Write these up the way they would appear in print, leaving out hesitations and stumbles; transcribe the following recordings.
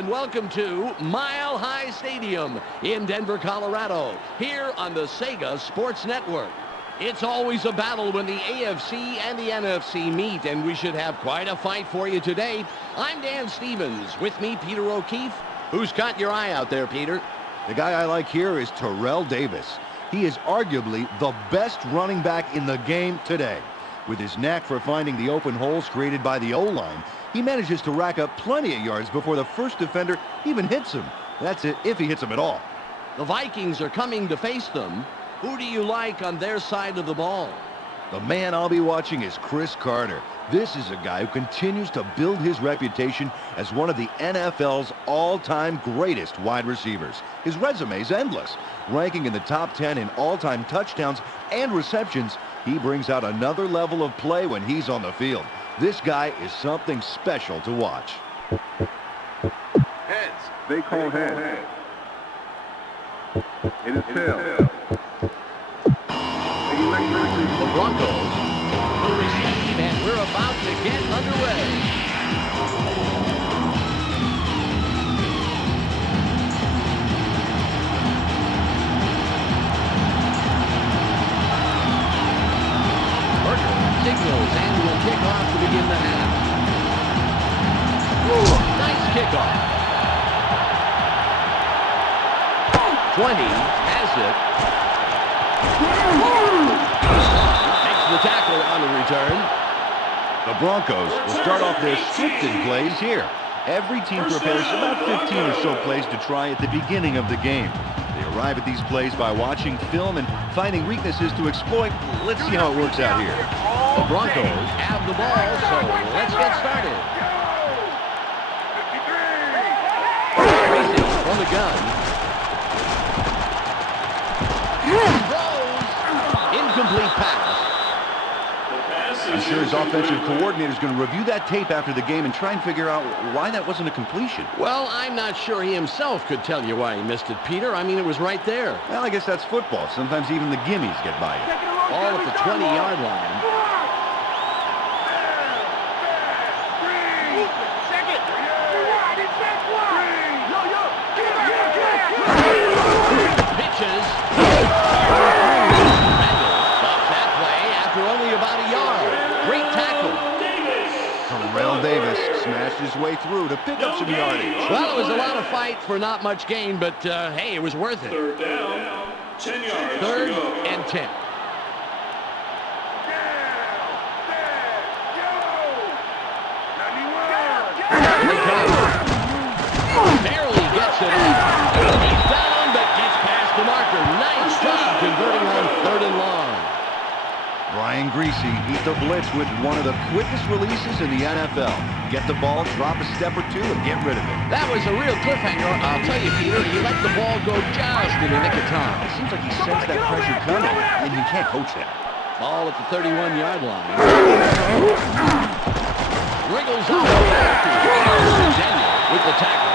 and welcome to Mile High Stadium in Denver, Colorado, here on the Sega Sports Network. It's always a battle when the AFC and the NFC meet, and we should have quite a fight for you today. I'm Dan Stevens. With me, Peter O'Keefe. Who's caught your eye out there, Peter? The guy I like here is Terrell Davis. He is arguably the best running back in the game today. With his knack for finding the open holes created by the O-line, he manages to rack up plenty of yards before the first defender even hits him. That's it, if he hits him at all. The Vikings are coming to face them. Who do you like on their side of the ball? The man I'll be watching is Chris Carter. This is a guy who continues to build his reputation as one of the NFL's all-time greatest wide receivers. His resume is endless. Ranking in the top 10 in all-time touchdowns and receptions, he brings out another level of play when he's on the field. This guy is something special to watch. Heads. They call heads. It is tails. The Broncos will receive, and we're about to get underway. Signals and will kick off to begin the half. Ooh, nice kickoff. 20 has it. Makes the tackle on the return. The Broncos will start off their scripted plays here. Every team prepares about 15 or so plays to try at the beginning of the game. They arrive at these plays by watching film and finding weaknesses to exploit. Let's see how it works out here. The Broncos have the ball, so let's get started. Racing from the gun. Throws. Incomplete pass. I'm sure his offensive coordinator is going to review that tape after the game and try and figure out why that wasn't a completion. Well, I'm not sure he himself could tell you why he missed it, Peter. I mean, it was right there. Well, I guess that's football. Sometimes even the gimmies get by you. All at the 20-yard line. Pitches. Stops that play after only about a yard. Great tackle. Terrell Davis smashed his way through to pick up some yardage. Well, it was a lot of fight for not much gain, but hey, it was worth it. Third down, 10 yards. Third and 10. Barely gets it in. He's down, but gets past the marker. Nice job converting on third and long. Brian Greasy beat the blitz with one of the quickest releases in the NFL. Get the ball, drop a step or two, and get rid of it. That was a real cliffhanger. I'll tell you, Peter, he let the ball go just in the nick of time. It seems like he sensed that pressure coming, and you can't coach that. Ball at the 31-yard line. Wriggles out of the backfield. Daniel with the tackle.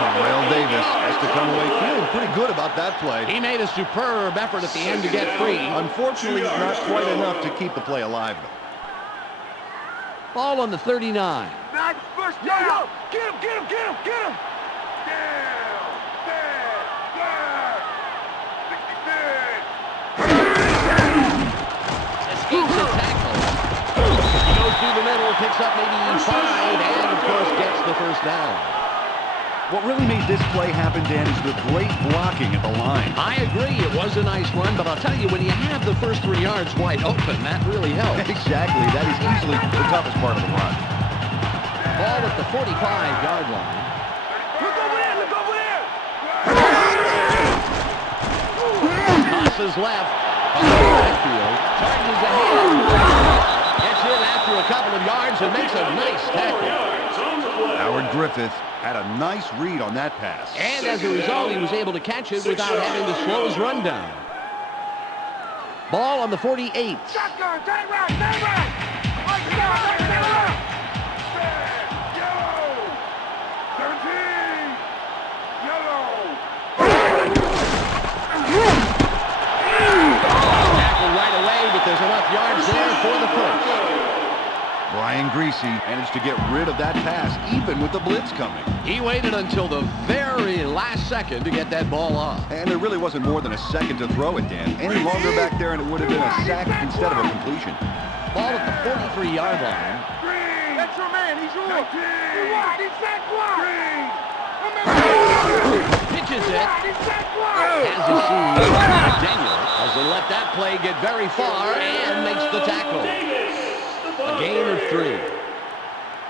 Terrell Davis has to come away feeling pretty good about that play. He made a superb effort at the end to get free. Unfortunately, not quite enough to keep the play alive, though. Ball on the 39. First down. Get him, get him, get him, get him. Escapes a tackle. He goes through the middle, picks up maybe 5, and of course gets the first down. What really made this play happen, Dan, is the great blocking at the line. I agree, it was a nice run, but I'll tell you, when you have the first 3 yards wide open, that really helps. Exactly, that is easily the toughest part of the run. Ball at the 45-yard line. Look over there, look over there. Tosses left. On the backfield. Charges ahead. Gets in after a couple of yards and makes a nice tackle. Howard Griffith had a nice read on that pass. And as a result, he was able to catch it without having to slow his run down. Ball on the 48. Shotgun, turn right, turn right. Turn right. Yellow. 17. Yellow. Tackle right away, but there's enough yards there for the first. Brian Greasy managed to get rid of that pass, even with the blitz coming. He waited until the very last second to get that ball off. And there really wasn't more than a second to throw it, Dan. Any longer back there and it would have been a sack instead of a completion. Ball at the 43-yard line. That's your man. He's yours. He's sack one. Pitches it. Has his shoe. Daniel doesn't let that play get very far and makes the tackle. A gain of 3.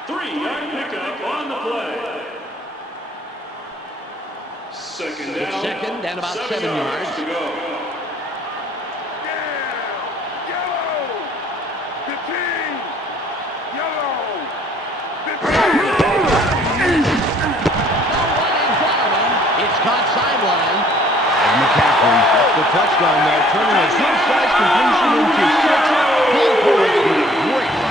3-yard pickup on the play. Second down. It's second and about 7 yards. To go. Caught sideline. And McCaffrey gets the touchdown there, turning a good-sized completion into 6. Full points with a great run.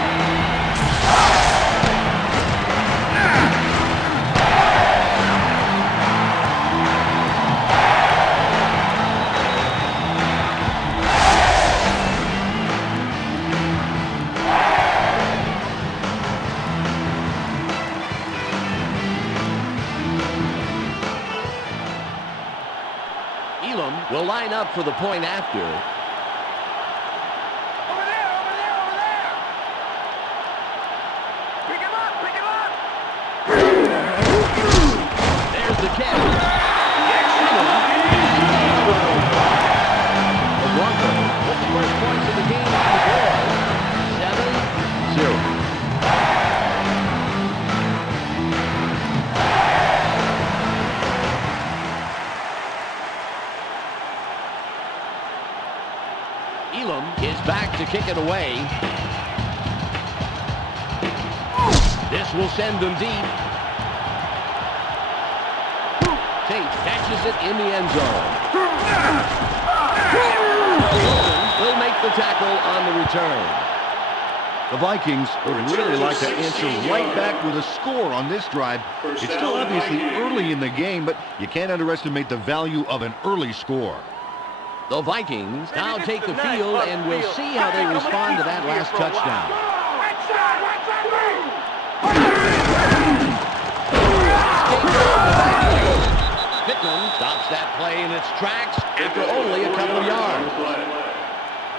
Will line up for the point after. Over there. Pick him up. There's the catch. The Broncos with the first points of the game on the board. 7-0. Is back to kick it away. This will send them deep. Tate catches it in the end zone. Will make the tackle on the return. The Vikings would really like to answer right back with a score on this drive. It's still obviously early in the game, but you can't underestimate the value of an early score. The Vikings now take the field, and we'll see how they respond to that last touchdown. Pittman stops that play in its tracks after only a couple of yards.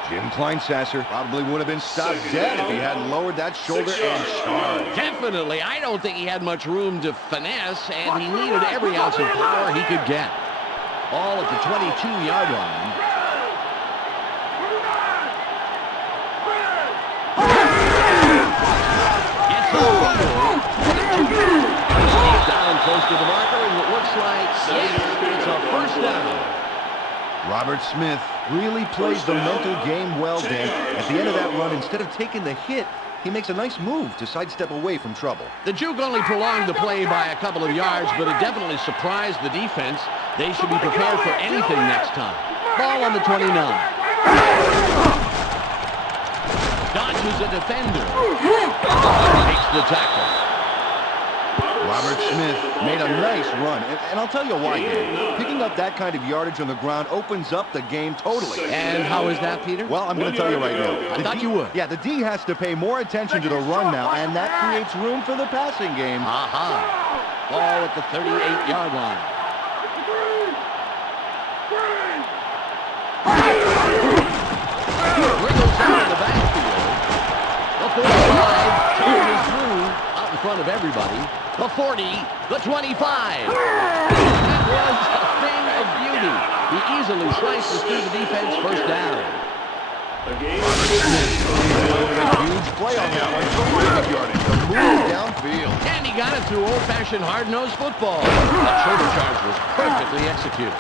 Jim Kleinsasser probably would have been stopped dead if he hadn't lowered that shoulder and charged. Definitely. I don't think he had much room to finesse, and he needed every ounce of power he could get. Ball at the 22-yard line. Gets the field. He's down close to the marker, and it looks like, it's a first down. Robert Smith really plays the mental game well, Dan. At the end of that run, instead of taking the hit, he makes a nice move to sidestep away from trouble. The juke only prolonged the play by a couple of yards, but it definitely surprised the defense. They should be prepared for anything next time. Ball on the 29. Dodges a defender. Makes the tackle. Robert Smith made a nice run, and I'll tell you why, Dan. Picking up that kind of yardage on the ground opens up the game totally. And how is that, Peter? Well, I'm going to tell you right now. I thought you would. Yeah, the D has to pay more attention to the run now, and that creates room for the passing game. Aha. Ball at the 38-yard line. Wriggles out of the backfield. The 45 charges through out in front of everybody. The 40, the 25. That was a thing of beauty. He easily slices through the defense, first down. Huge play on that one. Terrific yardage. The move downfield. And he got it through old-fashioned hard-nosed football. That shoulder charge was perfectly executed.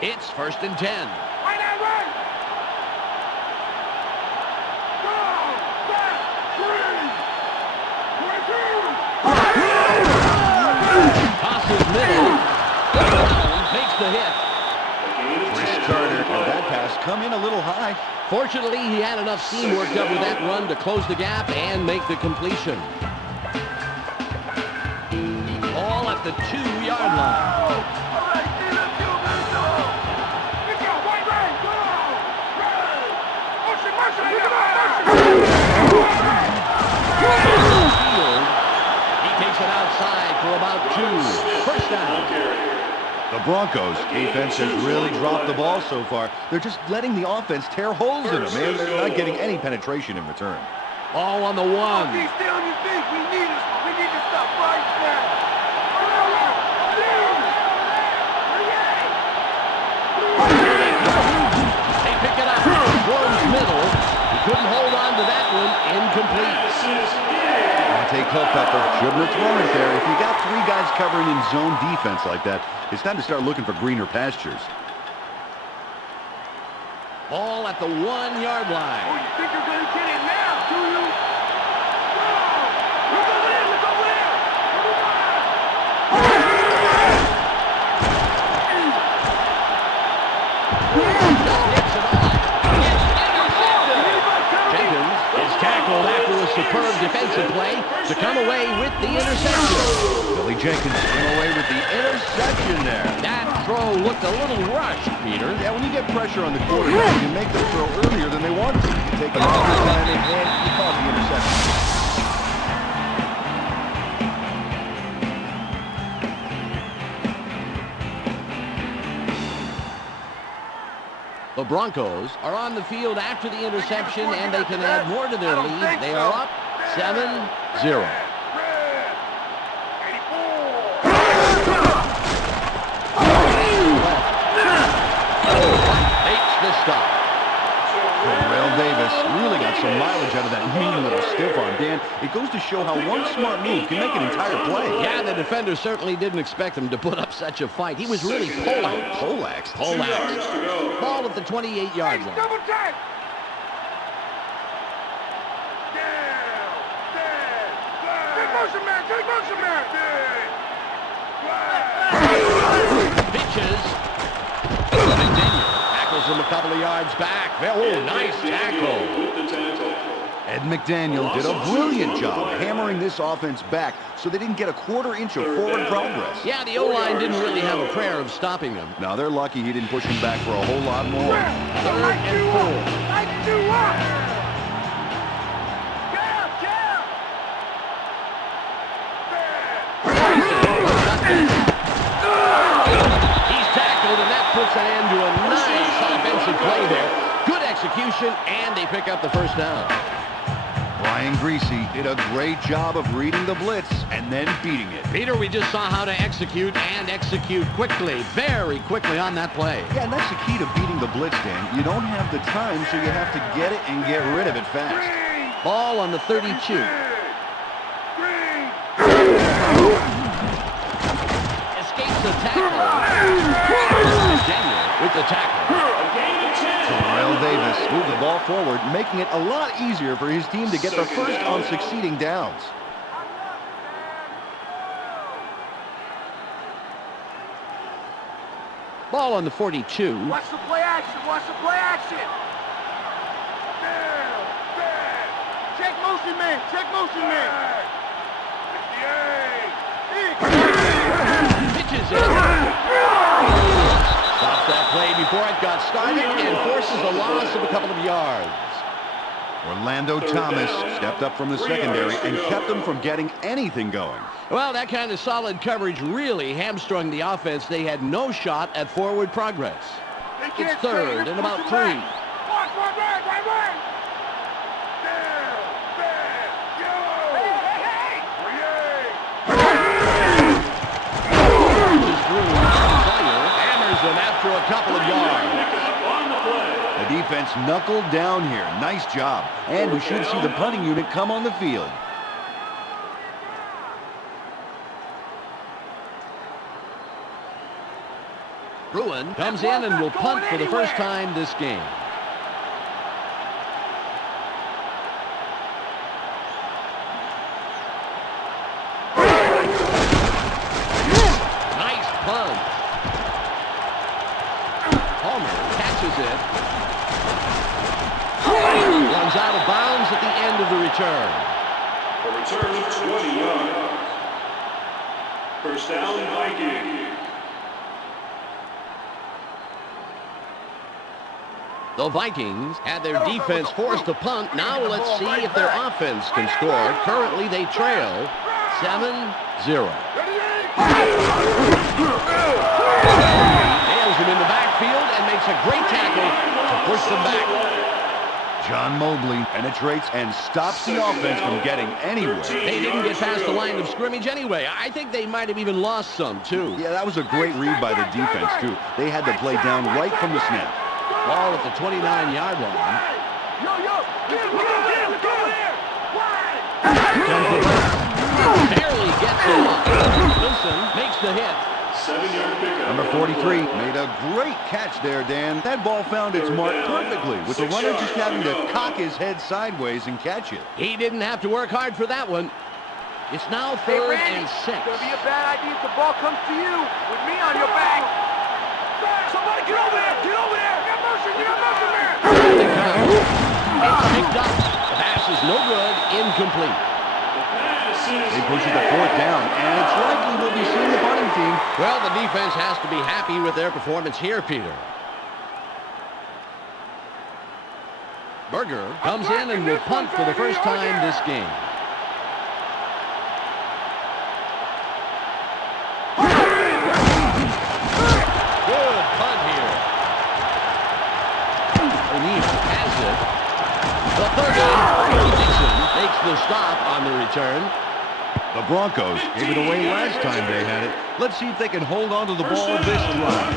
It's 1st and 10. Right now, run! Go! Back! 3! 22! Tosses middle. Makes the hit. Chris Carter, and that pass come in a little high. Fortunately, he had enough steam worked up with that run to close the gap and make the completion. Ball at the 2-yard line. He takes it outside for about 2. First down. The Broncos defense has really dropped the ball so far. They're just letting the offense tear holes in them, man. They're not getting any penetration in return. Ball on the 1. Stay on your feet. We need to stop right now. They pick it up. Worms middle. He couldn't hold on to that one. Incomplete. Dante Culpepper shouldn't have thrown it there. If you got 3 guys covering in zone defense like that, it's time to start looking for greener pastures. Ball at the 1-yard line. Oh, you think you're going to get it now, do you? Look over there! Look over there! Jenkins is tackled after a superb defensive play to come away with the interception. Billy Jenkins came away with the interception there. That throw looked a little rushed, Peter. Yeah, when you get pressure on the quarterback, you make them throw earlier than they want to. You take an extra time in and you call the interception. The Broncos are on the field after the interception, and they can add more to their lead. They are up 7-0. Makes the stop. Terrell Davis really got some mileage out of that mean little stiff arm. Dan, it goes to show how one smart move can make an entire play. Yeah, the defender certainly didn't expect him to put up such a fight. He was really Poleaxed. Ball at the 28-yard line. Double tag! Take motion, man! Take motion, man! Pitches. McDaniel tackles him a couple of yards back. Oh, nice tackle. Ed McDaniel did a brilliant job hammering this offense back so they didn't get a quarter inch of forward progress. Yeah, the O-line didn't really have a prayer of stopping him. Now they're lucky he didn't push him back for a whole lot more. 3rd and 4. Light you up! He's tackled, and that puts an end to a nice offensive play there. Good execution, and they pick up the first down. Brian Greasy did a great job of reading the blitz and then beating it. Peter, we just saw how to execute and execute quickly, very quickly on that play. Yeah, and that's the key to beating the blitz, Dan. You don't have the time, so you have to get it and get rid of it fast. Ball on the 32. Escapes the tackle. McDaniel with the tackle. Terrell Davis moved the ball forward, making it a lot easier for his team to get the first on succeeding downs. Ball on the 42. Watch the play action! Watch the play action! Check motion, man! Check motion, man! Pitches it. Stops that play before it got started and forces a loss of a couple of yards. Orlando Thomas stepped up from the secondary and kept them from getting anything going. Well, that kind of solid coverage really hamstrung the offense. They had no shot at forward progress. It's 3rd and about 3. Right. Hammers him after a couple of yards. The defense knuckled down here. Nice job. And we should see the punting unit come on the field. Bruin comes in and will punt for the first time this game. Nice punt. Palmer catches it. Runs out of bounds at the end of the return. A return of 20 yards. First down, Vikings. The Vikings had their defense forced to punt. Now let's see if their offense can score. Currently, they trail 7-0. Nails him in the backfield and makes a great tackle to push them back. John Mobley penetrates and stops the offense from getting anywhere. They didn't get past the line of scrimmage anyway. I think they might have even lost some, too. Yeah, that was a great read by the defense, too. They had the play down right from the snap. Ball at the 29-yard line. Barely gets it off. Wilson makes the hit. 7-yard pickup. Number 43 made a great catch there, Dan. That ball found its mark perfectly, with the runner just having to cock his head sideways and catch it. He didn't have to work hard for that one. It's now 3rd and 6. It's going to be a bad idea if the ball comes to you with me on your back. Somebody get over there! Get over there! Get motion! Get motion, man! It's picked up. The pass is no good. Incomplete. They push it to 4th down, and it's likely we'll be seeing the punting team. Well, the defense has to be happy with their performance here, Peter. Berger comes in and will punt for the first time this game. Good punt here. O'Neal has it. The 30. Dixon makes the stop on the return. The Broncos gave it away last time they had it. Let's see if they can hold on to the ball this drive.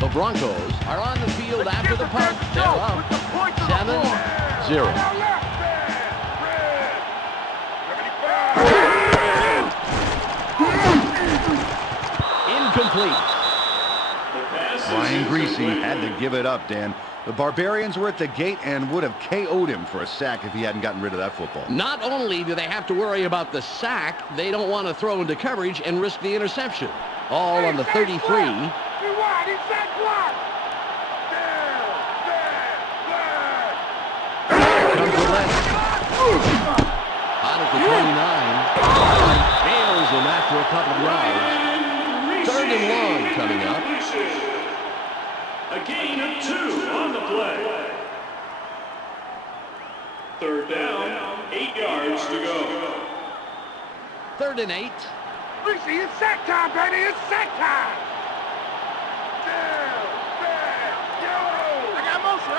The Broncos are on the field after the punt. They're up 7-0. Incomplete. Brian Greasy had to give it up, Dan. The Barbarians were at the gate and would have KO'd him for a sack if he hadn't gotten rid of that football. Not only do they have to worry about the sack, they don't want to throw into coverage and risk the interception. All on the 33. Comes the left. Out at the 29. Nails him after a couple of yards. 3rd and long coming up. A gain of 2 on the play. 3rd down, 8 yards to go. 3rd and 8. Greasy, it's sack time, baby! It's sack time! I got motion!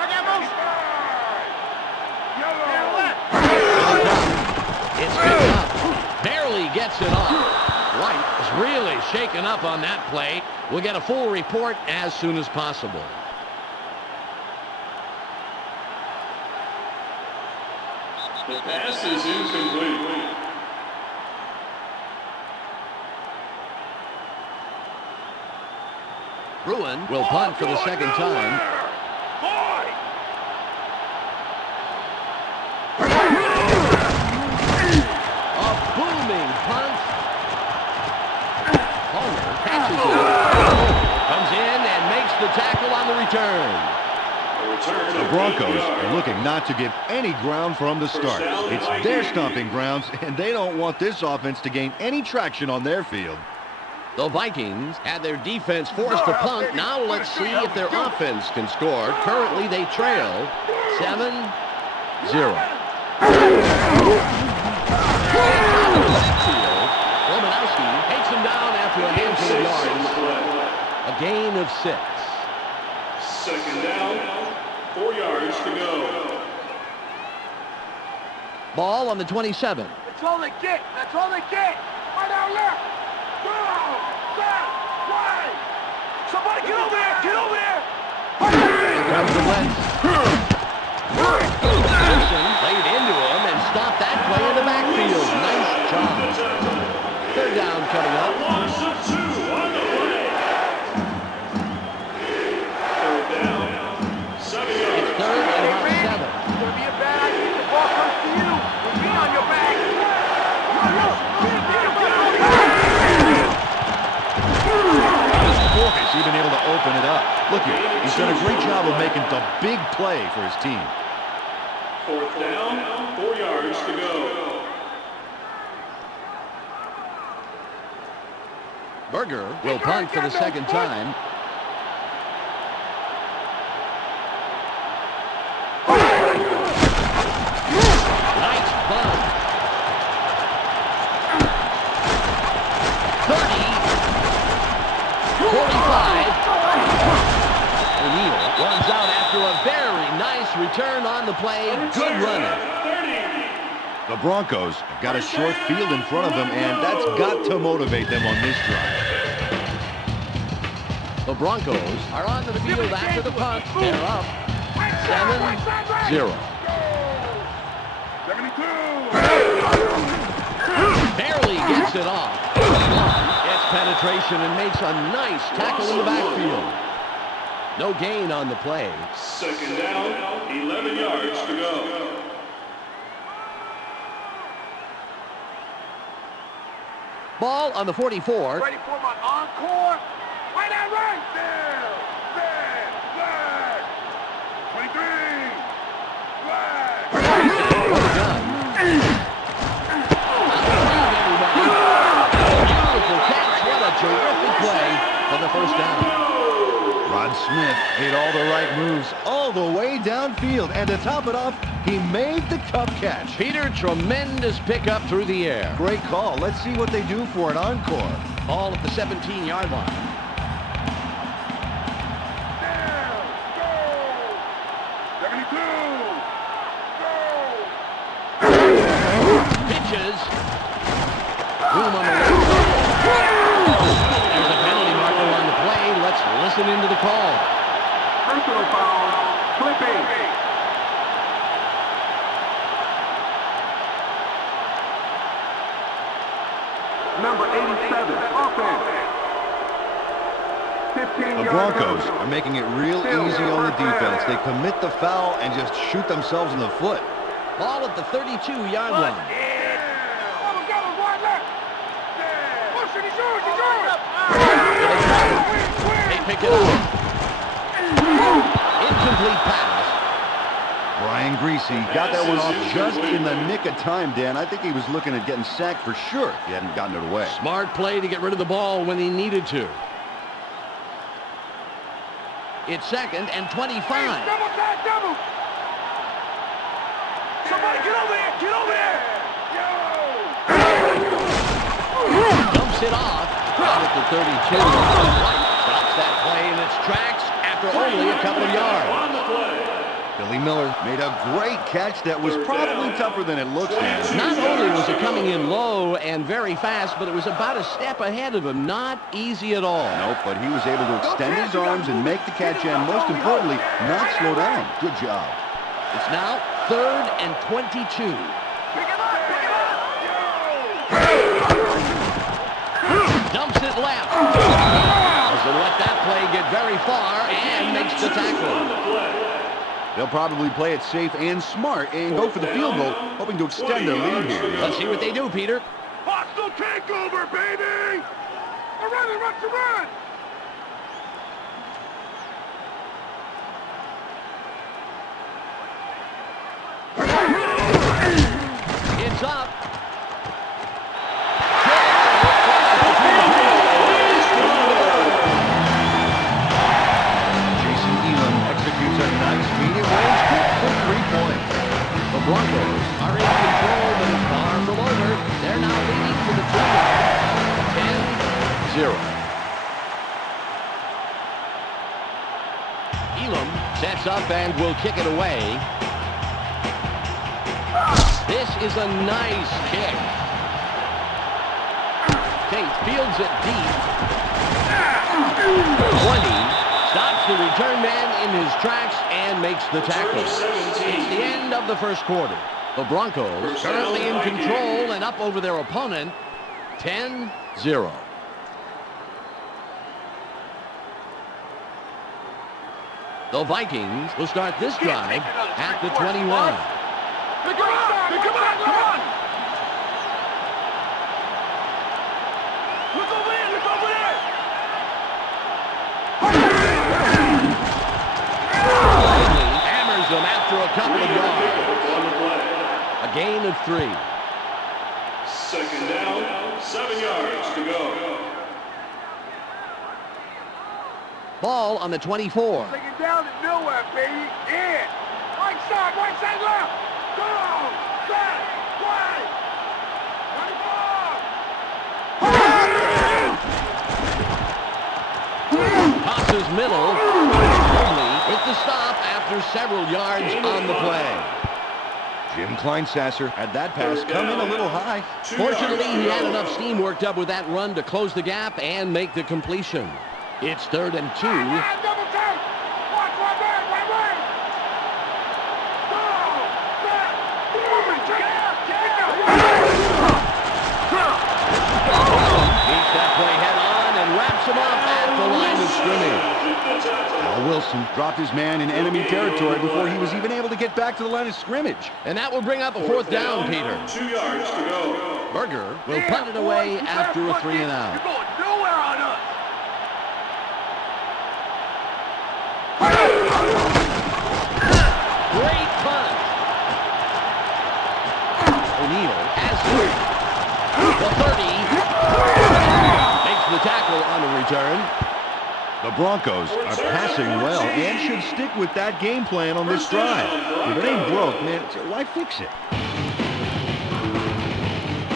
It's picked up. Barely gets it off. White is really shaken up on that play. We'll get a full report as soon as possible. The pass is incomplete. Bruin will punt for the second time. A booming punt. Homer catches it. Comes in and makes the tackle on the return. The Broncos are looking not to give any ground from the start. It's their stomping grounds, and they don't want this offense to gain any traction on their field. The Vikings had their defense forced to punt. Now let's see if their offense can score. Currently, they trail 7-0. Romanowski takes him down after a handful of yards. A gain of 6. 2nd down, 4 yards to go. Ball on the 27. That's all they get! That's all they get! Right out left! Go! Back! Right! Somebody get over there! Get over there! Here comes the Wentz. Wilson played into him and stopped that play in the backfield. Nice job. 3rd down coming up. Loss of 2 on the play. 3rd down, 7 yards. It's 3rd and about 7. It's going to be a bad idea if the ball comes to you with me on your back. Boys, he Look here, he's done a great job of making the big play for his team. 4th down, 4 yards to go. Berger will punt for the second time. Nice punt. 30. 45. O'Neal runs out after a very nice return on the play. Good running. The Broncos have got a short field in front of them, and that's got to motivate them on this drive. The Broncos are on the field after the punt. They're up 7-0. 72. Barely gets it off. Gets penetration and makes a nice tackle in the backfield. No gain on the play. 2nd down, 11 yards to go. Ball on the 44. Ready for my encore? Right now, right there. Flag. 23. Flag. Gun. Beautiful catch. What a terrific play for the first down. Rod Smith made all the right moves all the way downfield, and to top it off, he made the tough catch. Peter, tremendous pickup through the air. Great call. Let's see what they do for an encore. Ball at the 17-yard line. Down. Go. 72. Go. Pitches. Room on the left. There's a penalty marker on the play. Let's listen into the call. Personal foul. Flipping. Number 87. Offense. 15 The Broncos are making it real easy on the defense. They commit the foul and just shoot themselves in the foot. Ball at the 32-yard line. They pick it up. Incomplete pass. Brian Greasy got that one off just in the nick of time, Dan. I think he was looking at getting sacked for sure if he hadn't gotten it away. Smart play to get rid of the ball when he needed to. It's 2nd and 25. Double. Somebody get over there. Get over there. Dumps it off. Out at the 32. White stops that play in its tracks after only a couple of yards. On the play. Billy Miller made a great catch that was probably tougher than it looks. Not only was it coming in low and very fast, but it was about a step ahead of him. Not easy at all. Nope, but he was able to extend his arms and make the catch, and most importantly, not slow down. Good job. It's now 3rd and 22. Pick him up. Dumps it left. Doesn't let that play get very far and makes the tackle. They'll probably play it safe and smart and go for the field goal, hoping to extend their lead here. Let's see what they do, Peter. Hostile takeover, baby! A run! It's up. Jason Elam executes a nice medium-range kick for 3 points. The Broncos are in control, but it's far from over. They're now leading to the 2-yard. 10-0. Elam sets up and will kick it away. This is a nice kick. Tate fields it deep. 20. Stops the return man in his tracks and makes the tackle. It's the end of the first quarter. The Broncos currently in control and up over their opponent, 10-0. The Vikings will start this drive at the 21. Come on! Look over there! A gain of 3. Second down, 7 yards to go. Ball on the 24. Taking down to nowhere, baby. In. Right side, left. Go. Set. Right. 24. Tosses middle. Only with the stop after several yards on the play. Jim Kleinsasser had that pass come in a little high. Fortunately, he had enough steam worked up with that run to close the gap and make the completion. It's 3rd and 2. Double take. Watch right there. Right. Go. Set. Beats that play head on and wraps him up at the line of scrimmage. Al Wilson dropped his man in enemy territory before he was even able to get back to the line of scrimmage. And that will bring up a 4th down, Peter. 2 yards to go. Berger will punt it away after a 3 and out. You're going nowhere on us. Great punt. O'Neal has the 30. Makes the tackle on the return. The Broncos are passing well and should stick with that game plan on this drive. If it ain't broke, man, why fix it?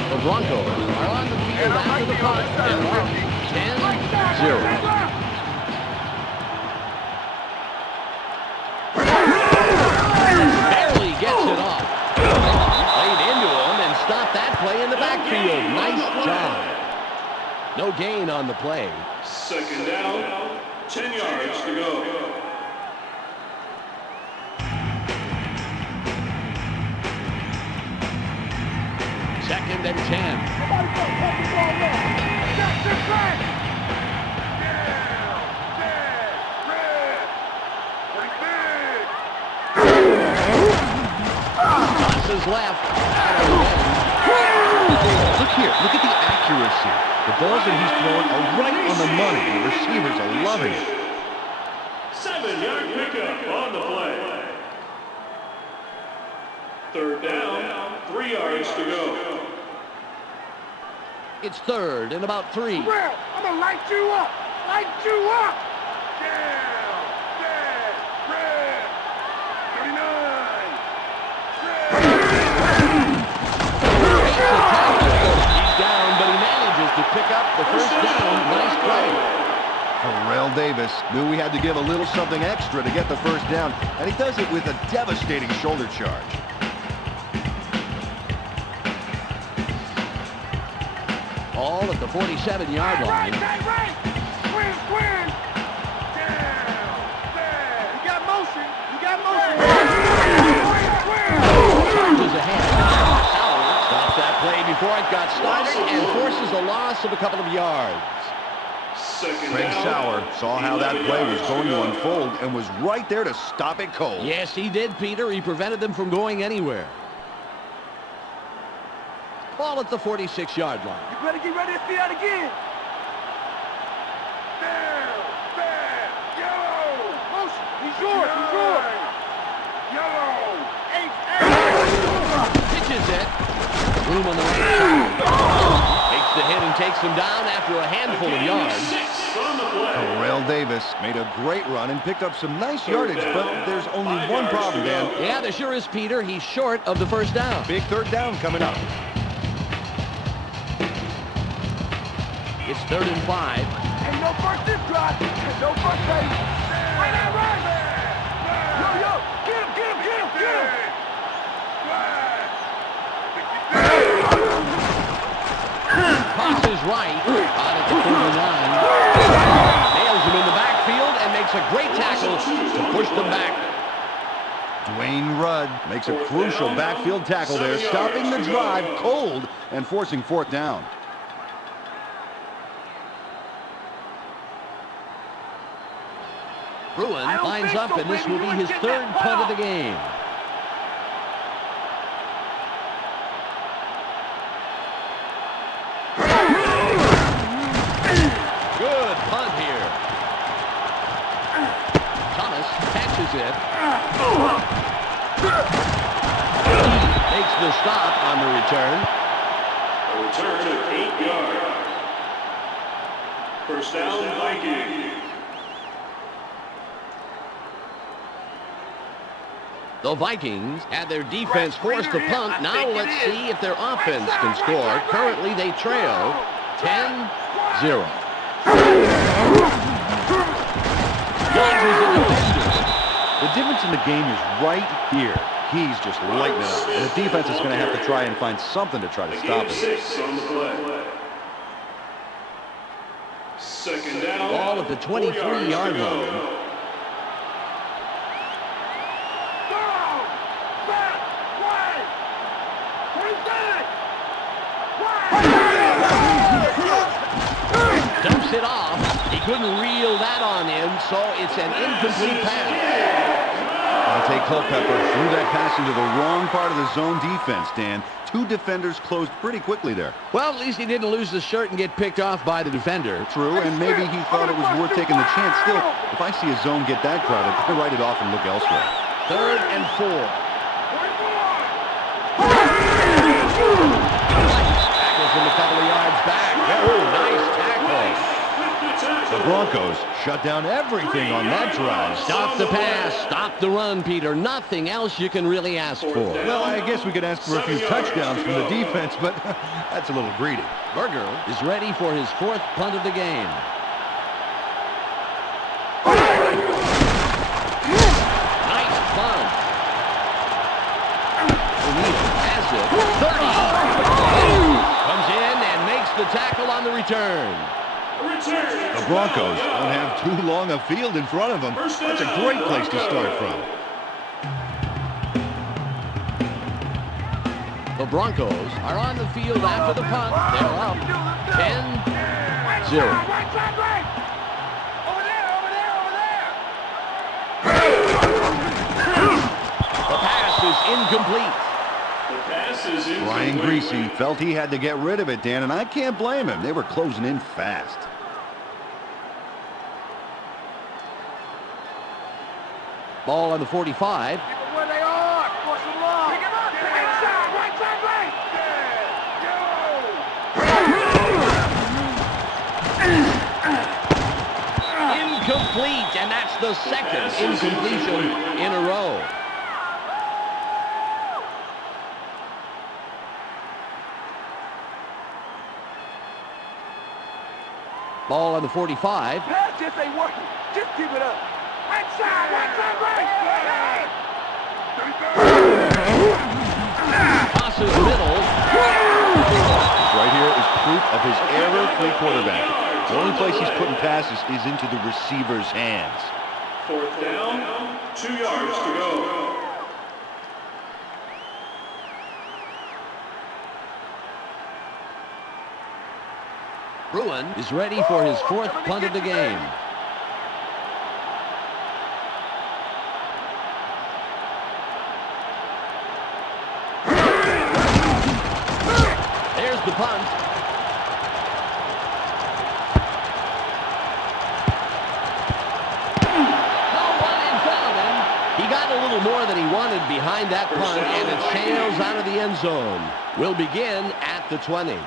The Broncos are on the field after the punt and are up 10-0. Barely gets it off. Played into him and stopped that play in the backfield. Nice job. No gain on the play. Second down, 10 yards to go. Second and 10. Tosses left. Look here, look at the accuracy. The balls that he's throwing are right on the money. The receivers are loving it. 7-yard pickup on the play. Third down, 3 yards to go. It's 3rd and about 3. I'm gonna light you up. Light you up. Down, dead, red, 39. He's down, but he manages to pick up the first down. Nice play. Terrell Davis knew we had to give a little something extra to get the first down, and he does it with a devastating shoulder charge. All at the 47-yard line. Right. Square. Down, dead. You got motion. Charges ahead. Sauer stops that play before it got started and forces a loss of a couple of yards. Craig Sauer saw how that play was going to unfold and was right there to stop it cold. Yes, he did, Peter. He prevented them from going anywhere. Ball at the 46-yard line. You better get ready to see that again. Down, bad, yellow. Motion. He's yours. Yellow. Pitches it. Room on the right side. Takes the hit and takes him down after a handful of yards. Terrell Davis made a great run and picked up some nice yardage, but there's only one problem, Dan. Yeah, there sure is, Peter. He's short of the first down. Big 3rd down coming up. It's 3rd and 5. Ain't no first this drive. No first base. Right. Yo. Get him. Crosses right. Out at the 49. Nails him in the backfield and makes a great tackle to push them back. Dwayne Rudd makes a crucial backfield tackle there, stopping the drive cold and forcing 4th down. Bruin lines up, and this will be his 3rd punt of the game. Good punt here. Thomas catches it. Makes the stop on the return. A return of 8 yards. First down, Vikings. The Vikings had their defense forced to punt. Now let's see if their offense can score. Currently, they trail 10-0. The difference in the game is right here. He's just lighting it up. And the defense is going to have to try and find something to try to stop it. 6 on the play. Second down. Ball at the 23-yard line. Dumps it off. He couldn't reel that on in, so it's an incomplete pass. Dante Culpepper threw that pass into the wrong part of the zone defense, Dan. Two defenders closed pretty quickly there. Well, at least he didn't lose the shirt and get picked off by the defender. True, and maybe he thought it was worth taking the chance. Still, if I see a zone get that crowded, I write it off and look elsewhere. 3rd and 4. Tackles him a couple of yards back. Oh, nice tackle. The Broncos shut down everything on that drive. Stop the pass. Stop the run, Peter. Nothing else you can really ask for. Well, I guess we could ask for a few touchdowns from the defense, but that's a little greedy. Berger is ready for his 4th punt of the game. Nice punt. O'Neal has it. 30. Comes in and makes the tackle on the return. The Broncos don't have too long a field in front of them. That's a great place to start from. The Broncos are on the field after the punt. They're up 10-0. The pass is incomplete. Brian Greasy felt he had to get rid of it, Dan, and I can't blame him. They were closing in fast. Ball on the 45. Keep them where they are. Force them long. Pick him up. Inside. Right side, right. Incomplete, and that's the 2nd incompletion in a row. Ball on the 45. Pass just ain't working. Just keep it up. Right side, right. Tosses middle. Right here is proof of his error-free quarterback. The only place he's putting passes is into the receiver's hands. 4th down, 2 yards to go. Bruin is ready for his 4th punt of the game. There's the punt. No one in front of him. He got a little more than he wanted behind that punt, and it sails out of the end zone. We'll begin at the 20.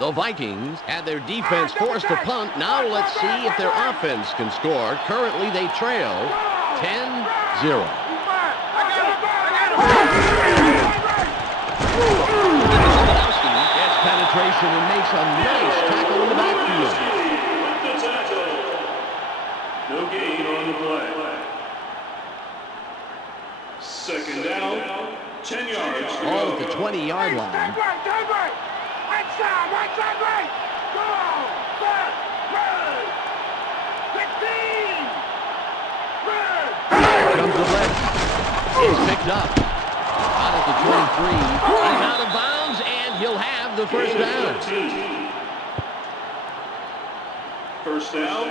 The Vikings had their defense forced to punt. Now let's see if their offense can score. Currently, they trail 10-0. Gets penetration and makes a nice tackle in the backfield. No gain on the play. 2nd down, 10 yards. All at the 20-yard line. Turn right. Right side, right. Go! Back! Run! 15! Run! Here comes the blitz. He's picked up. Out at the 23. He's out of bounds, and he'll have the first down. 1st down,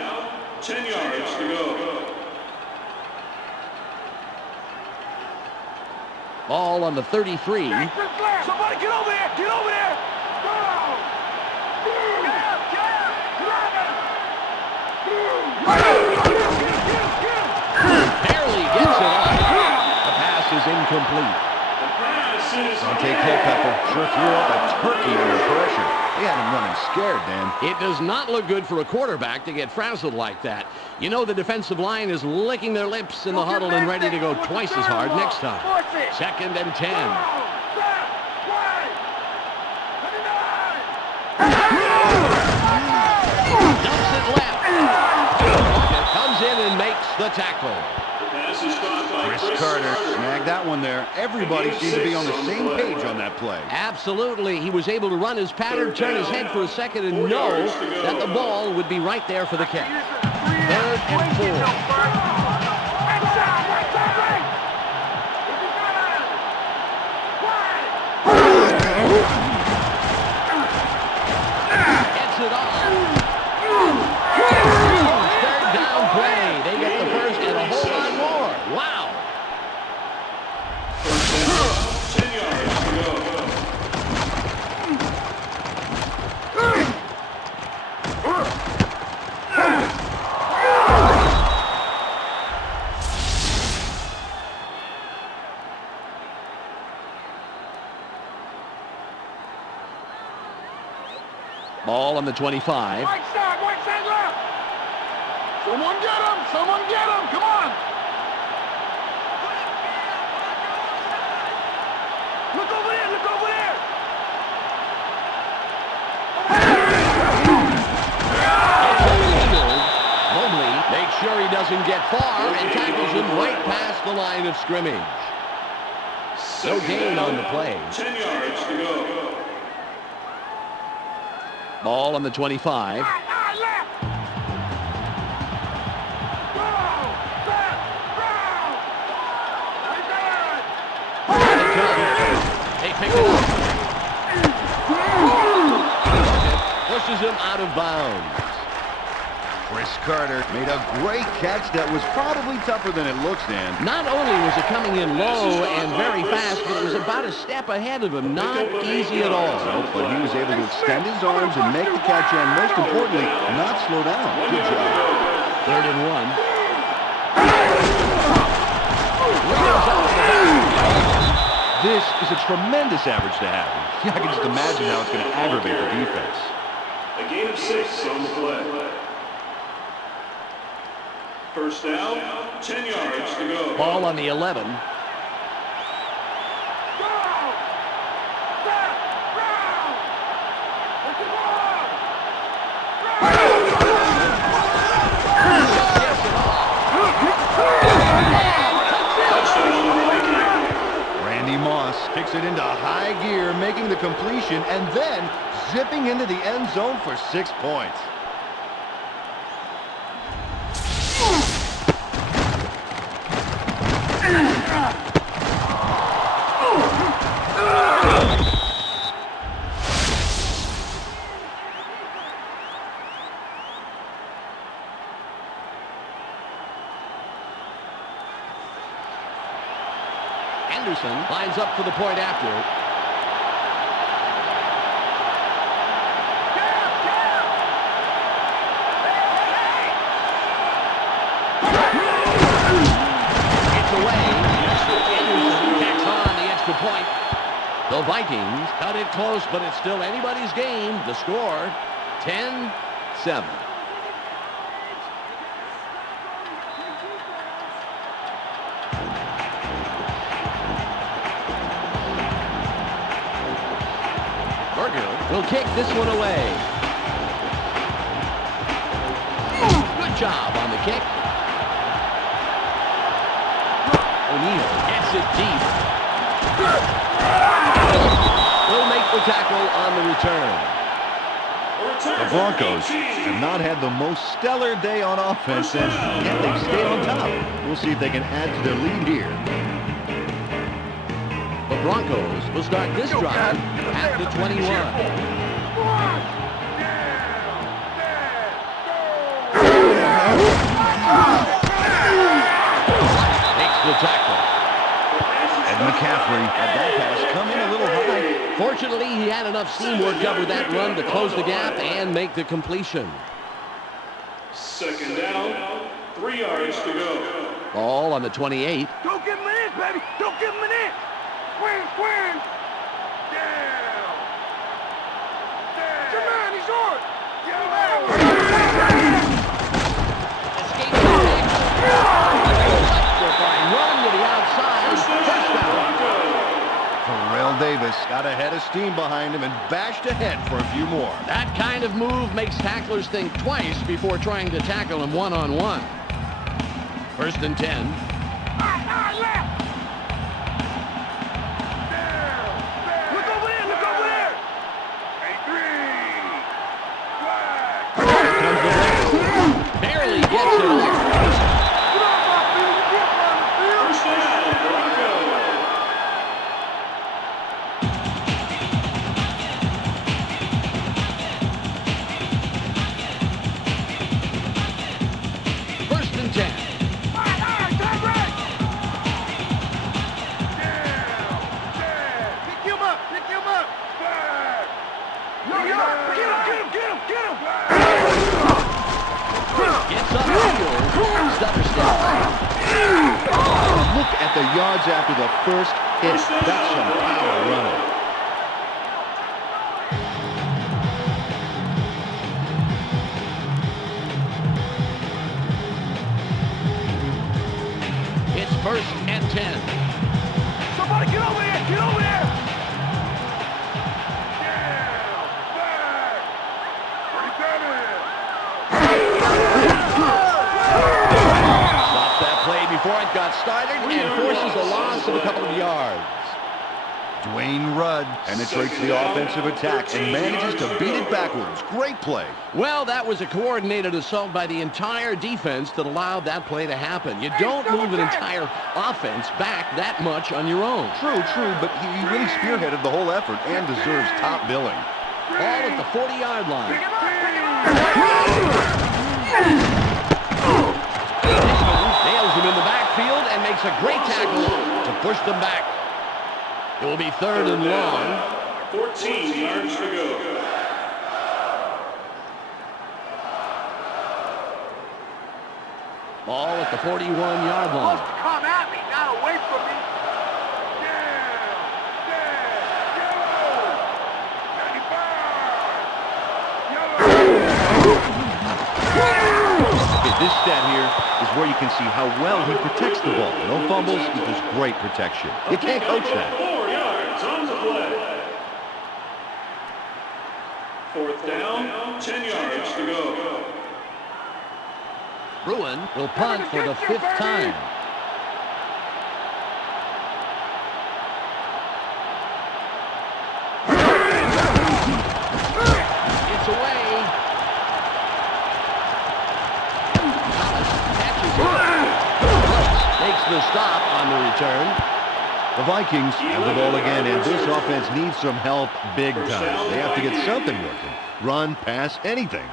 10 yards to go. Ball on the 33. Somebody get over there! Get over there! Go! Barely gets it off. is incomplete. The pass is Dante Culpepper sure threw up a turkey under pressure. He had him running scared, Dan. It does not look good for a quarterback to get frazzled like that. You know the defensive line is licking their lips in the huddle and ready to go twice as hard next time. 2nd and 10. Dumps it left. It comes in and makes the tackle. pass is caught by Chris Carter snagged that one there. Everybody seemed to be on the same page on that play. Absolutely. He was able to run his pattern, turn his head for a second, and know that the ball would be right there for the catch. 3rd and 4. Gets it on. 3rd down play. They get the first and a whole lot more. Wow. 10 yards to go. Ball on the 25. Right side left. Someone get him, come on. Look over there. Mobley makes sure he doesn't get far and tackles him right past the line of scrimmage. No gain on the play. 10 yards to go. Ball on the 25. They pick it up. Pushes him out of bounds. Chris Carter made a great catch that was probably tougher than it looks, Dan. Not only was it coming in low and very fast, but it was about a step ahead of him. Not easy at all. But he was able to extend his arms and make the catch, and most importantly, not slow down. Good job. 3rd and 1. This is a tremendous average to have. I can just imagine how it's going to aggravate the defense. A gain of 6 on the play. First down, 10 yards to go. Ball on the 11. Randy Moss kicks it into high gear, making the completion, and then zipping into the end zone for 6 points. Anderson lines up for the point after. It's away. Anderson kicks on the extra point. The Vikings cut it close, but it's still anybody's game. The score, 10-7. Will kick this one away. Good job on the kick. O'Neal gets it deep. Will make the tackle on the return. The Broncos have not had the most stellar day on offense, and yet they've stayed on top. We'll see if they can add to their lead here. The Broncos will start this drive at the 21. Makes the tackle. And McCaffrey had that pass come in a little high. Fortunately, he had enough steam worked up with that run to close the gap and make the completion. 2nd down, 3 yards to go. Ball on the 28. Go get him in. inch, baby. Don't give him an inch. Swing, swing. Down. Down. He's yours. Escape electrifying run to the outside. First down. Terrell Davis got a head of steam behind him and bashed ahead for a few more. That kind of move makes tacklers think twice before trying to tackle him one-on-one. First and 10. Look over there, look over there. Here comes the blitz. Barely gets it off. First down, Broncos. First and 10. Pick him up, pick him up. Yo, get him, get him, get him. Gets up the field. Stutter step. Look at the yards after the first hit. That's some power running. It's first and 10. Somebody get over here, get over here. Stops that play before it got started and forces a loss of a couple of yards. Dwayne Rudd penetrates the offensive attack and manages to beat it backwards. Great play. Well, that was a coordinated assault by the entire defense that allowed that play to happen. You don't move an entire offense back that much on your own. True, but he really spearheaded the whole effort and deserves top billing. All at the 40-yard line. Nails him in the backfield and makes a great tackle to push them back. It will be third and long. 14 yards to go. Ball at the 41-yard line. Supposed to come at me, not away from me. Okay, this stat here is where you can see how well he protects the ball. No fumbles equals great protection. You can't coach that. 4 yards on the play. Fourth down, 10 yards to go. Bruin will punt for the 5th time. It's away. Catches it. Makes the stop on the return. The Vikings have the ball again, and this offense needs some help big time. They have to get something working. Run, pass, anything.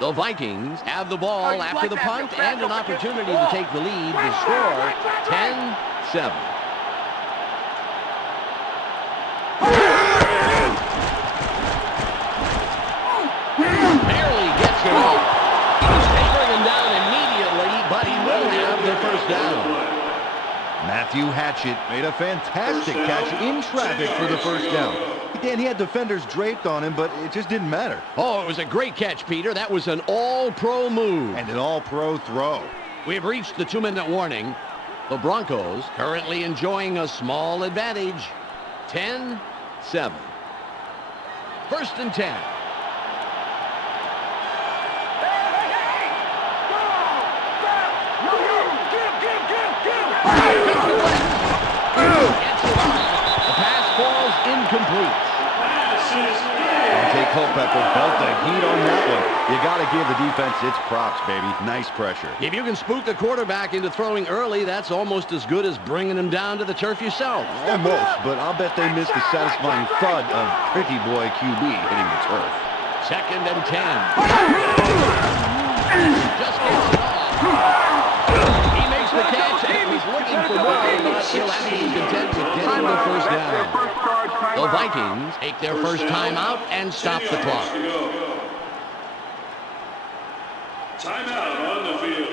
The Vikings have the ball after the punt and an opportunity to take the lead. The score, 10-7. Barely gets it off. They bring him down immediately, but he will have the first down. Matthew Hatchett made a fantastic catch in traffic for the first down. Dan, he had defenders draped on him, but it just didn't matter. Oh, it was a great catch, Peter. That was an all-pro move. And an all-pro throw. We've reached the 2-minute warning. The Broncos currently enjoying a small advantage. 10-7. First and 10. Gets it off. The pass falls incomplete. Dante Culpepper felt the heat on that one. You got to give the defense its props, baby. Nice pressure. If you can spook the quarterback into throwing early, that's almost as good as bringing him down to the turf yourself. Almost, but I'll bet they missed the satisfying thud of pretty boy QB hitting the turf. Second and 10. Just gets it off. He makes the catch, and he's looking for more, but he'll have to be content with getting the first down. The Vikings take their first time out and stop the clock. Timeout on the field.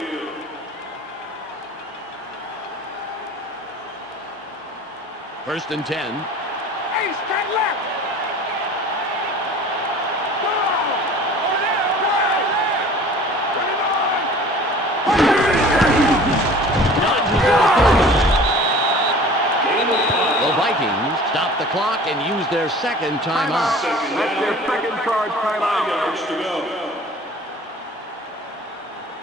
First and 10. Ace, turn left. Go! Over there, right. Turn it on. Dodges it as the Vikings stop the clock and use their second timeout. That's their second charge timeout. 5 yards to go.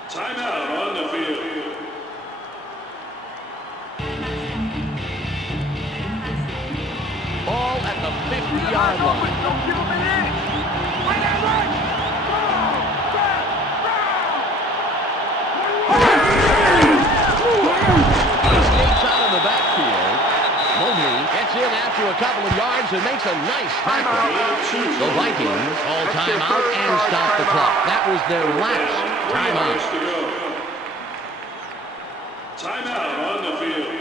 Timeout on the field. Ball at the 50-yard line. Don't give him an inch. Right that right. Go! Back! He skates out of the backfield. Mobley gets in after a couple of yards and makes a nice tackle. The Vikings call timeout and stop the clock. That was their last timeout. Timeout on the field.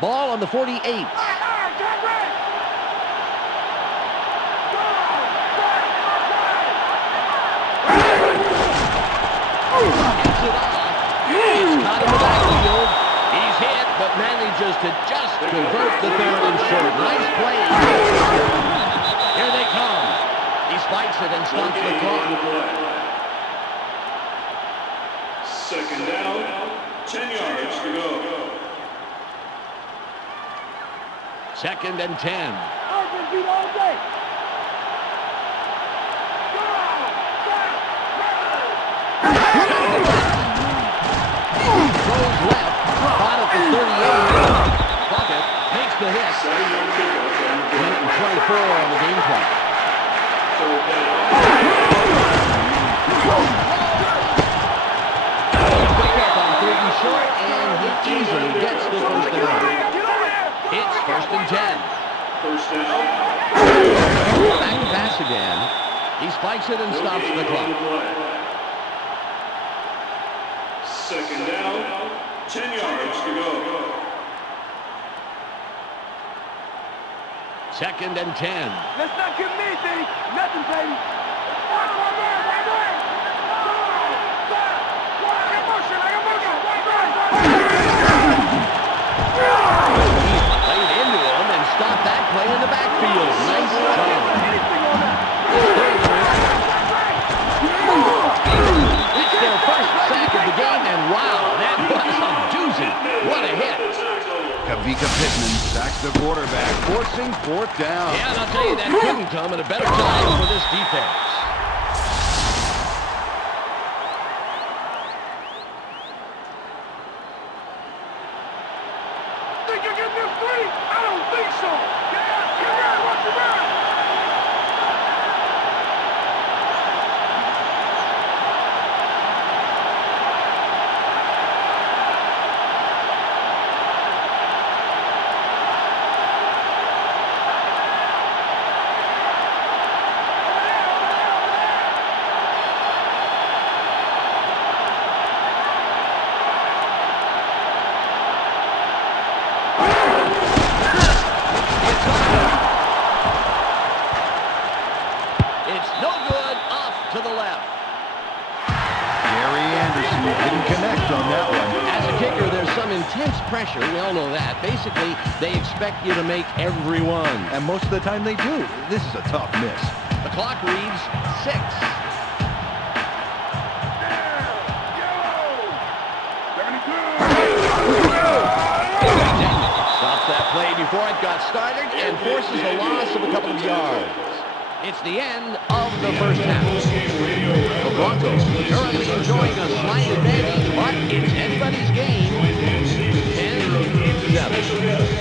Ball on the 48. Turn right. Go! Back! Gets it off. It's caught in the backfield. He's hit, but manages to just convert the third and short. Nice play. Here they come. He spikes it and stops the clock. Second down, 10 yards to go. Second and 10. Urban beat all day. Go! Back! Throws left. Caught at the 38. Bucket makes the hit. 7-yard kickoff on the field. Minute and 24 on the game clock. Third down. Pick up on third and short, and he easily gets the first down. It's first and 10. First down. Back to pass again. He spikes it and stops the clock. Second down, 10 yards to go. Second and 10. Let's not give me anything. Nothing, baby. Right there. Go! Back! I got motion. Played into him and stopped that play in the backfield. Nice job. Anything on that. It's their first sack of the game, and wow, that was a doozy. What a hit. Kavika Pittman sacks the quarterback, forcing fourth down. Yeah, and I'll tell you, that couldn't come at a better time for this defense. Think you get this three? I don't think so. Get out. Watch your back. It's no good, off to the left. Gary Anderson didn't connect on that one. As a kicker, there's some intense pressure. We all know that. Basically, they expect you to make every one. And most of the time they do. This is a tough miss. The clock reads 6. Stops that play before it got started and forces a loss of a couple of yards. It's the end of the first half. The Broncos currently enjoying a slight advantage, but it's anybody's game. 10-7.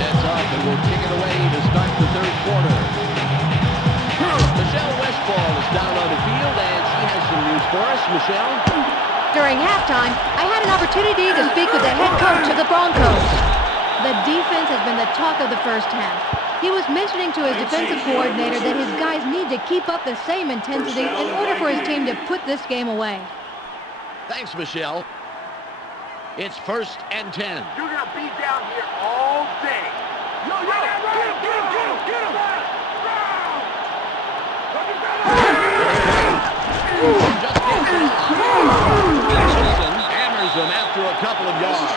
Sets up and will kick it away to start the third quarter. Michelle Westfall is down on the field, and she has some news for us. Michelle? During halftime, I had an opportunity to speak with the head coach of the Broncos. The defense has been the talk of the first half. He was mentioning to his defensive coordinator that his guys need to keep up the same intensity in order for his team to put this game away. Thanks, Michelle. It's 1st and 10. You're going to be down here all day. Yo, yo, get him. Just gets it on. Wilson hammers him after a couple of yards.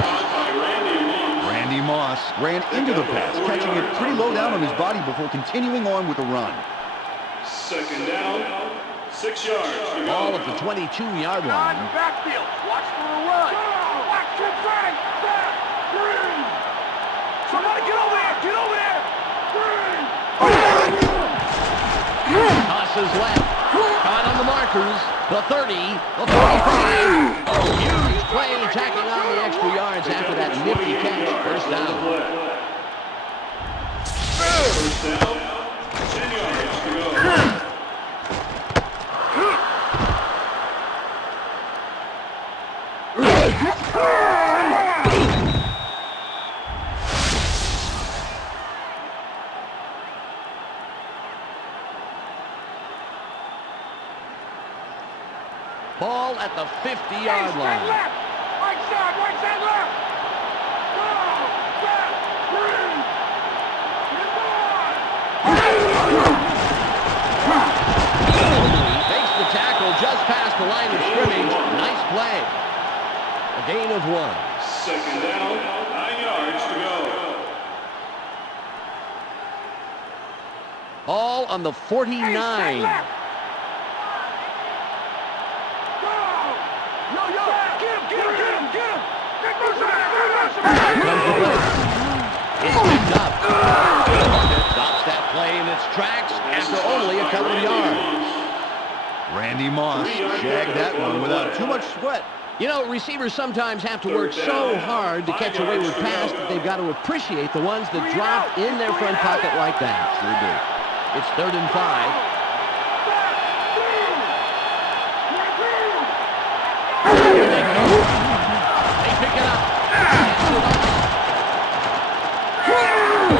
Randy Moss ran into the pass, catching it pretty low down on his body before continuing on with the run. 2nd down, 6 yards. Ball at the 22-yard line. Backfield. Watch for a run. Watch your right. Somebody get over there. Get over there. Tosses left. Caught on the markers. The 30, the 45. A huge play tacking on the extra yards after that nifty catch. First down. First down, 10 yards to go. Ball at the 50-yard line. Right side, left. Go, set, green. Takes the tackle just past the line of scrimmage. Nice play. A gain of 1. 2nd down, 9 yards to go. Ball on the 49. It's picked up. Stops that play in its tracks after only a couple of yards. Randy Moss shagged that one without too much sweat. You know, receivers sometimes have to work so hard to catch a wayward pass that they've got to appreciate the ones that drop in their front pocket like that. Sure do. It's 3rd and 5. Here they go. They pick it up.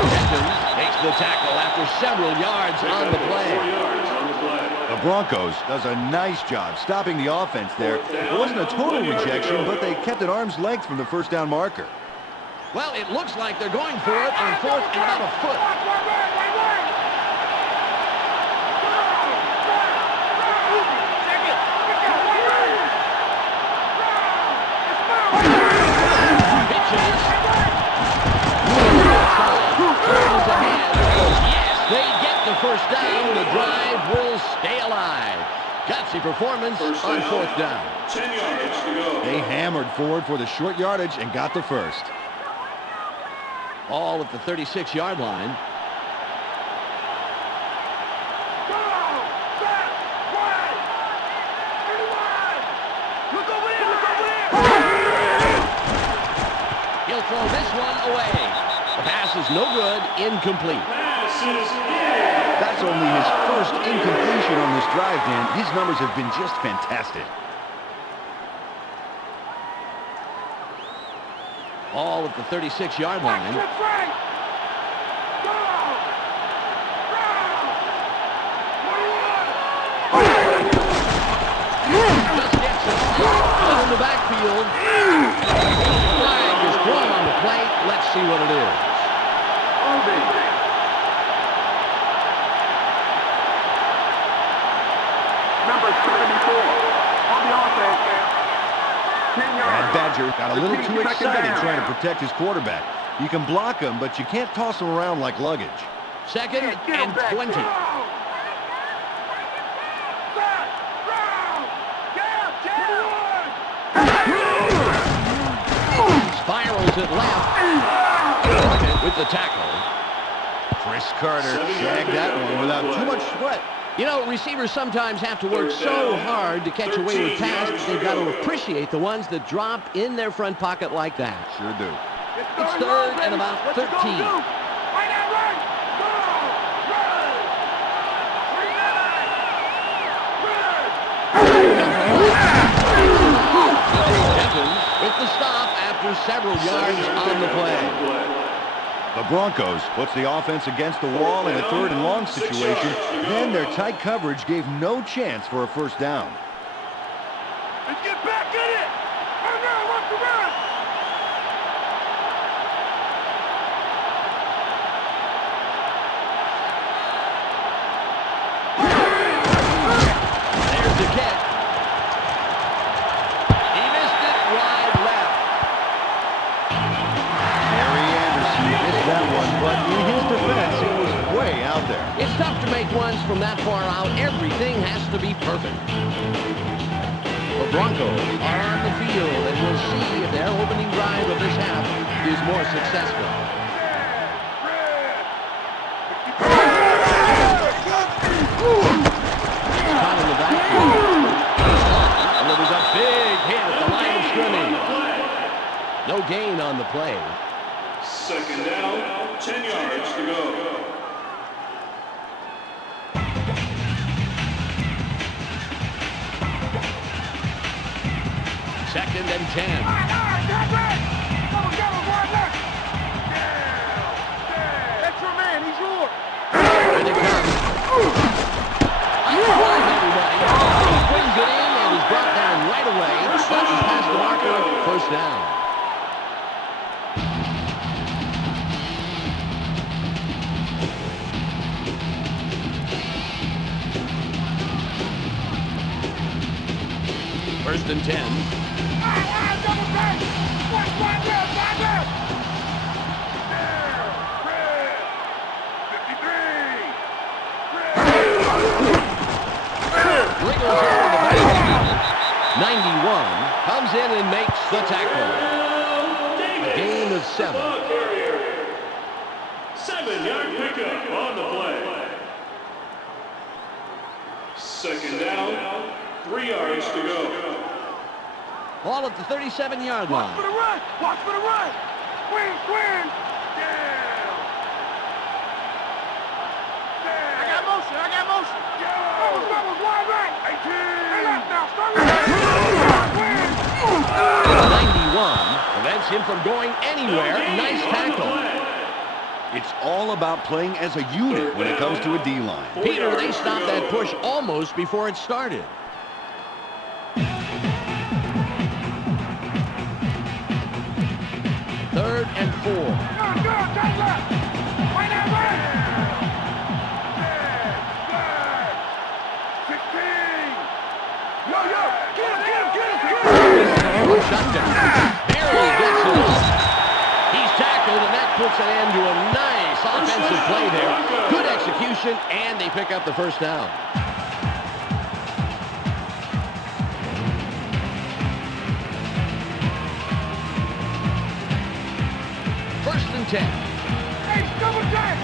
Jenkins takes the tackle after several yards on the play. The Broncos does a nice job stopping the offense there. It wasn't a total rejection, but they kept at arm's length from the first down marker. Well, it looks like they're going for it on 4th and about a foot. Pitches. Turns ahead. Yes, they get the first down. The drive will stay alive. Gutsy performance on 4th down. 10 yards to go. They hammered forward for the short yardage and got the first. All at the 36-yard line. He'll throw this one away. The pass is no good, incomplete. Pass is That's only his first incompletion on this drive, Dan. His numbers have been just fantastic. All at the 36-yard line. Just gets it in the backfield. Flag is thrown on the plate. Let's see what it is. Number 74 on the offense. 10 yards. That Badger got a little too excited trying to protect his quarterback. You can block him, but you can't toss him around like luggage. 2nd and 20. Spirals it left with the tackle. Chris Carter shagged that one without too much sweat. You know, receivers sometimes have to work so hard to catch a wayward pass that they've got to appreciate the ones that drop in their front pocket like that. Sure do. It's 3rd and about 13. Jenkins with the stop after several yards on the play. The Broncos puts the offense against the wall in a 3rd and long situation. Then their tight coverage gave no chance for a first down. Let's get back in it! Oh no, what's the run? There's the catch. He missed it wide left. That one, but in his defense, it was way out there. It's tough to make runs from that far out. Everything has to be perfect. The Broncos are on the field, and we'll see if their opening drive of this half is more successful. Caught in the backfield. And there was a big hit at the line of scrimmage. No gain on the play. 2nd down, 10 yards to go. Second and 10. That's your man, he's yours. Here they come. Everybody. He brings it in and is brought down right away. Buttons past the marker. First down. First and 10. Wriggles over the backfield. 91 comes in and makes the tackle. A gain of 7. 7-yard pickup on the play. 2nd down, 3 yards to go. Ball at the 37-yard line. Watch for the run! Watch for the run! Swing, swing! I got motion, I got motion! Bubbles, wide right! 18! Hey, left now, start with 91 prevents him from going anywhere. Nice tackle. It's all about playing as a unit when it comes to a D-line. Peter, they stopped that push almost before it started. Third and 4. Go, turn left! Right now, right! 16! Yo, get him! Shutdown. Barely gets it off. He's tackled, and that puts an end to a nice offensive play there. Good execution, and they pick up the first down. First and 10. Hey, double check!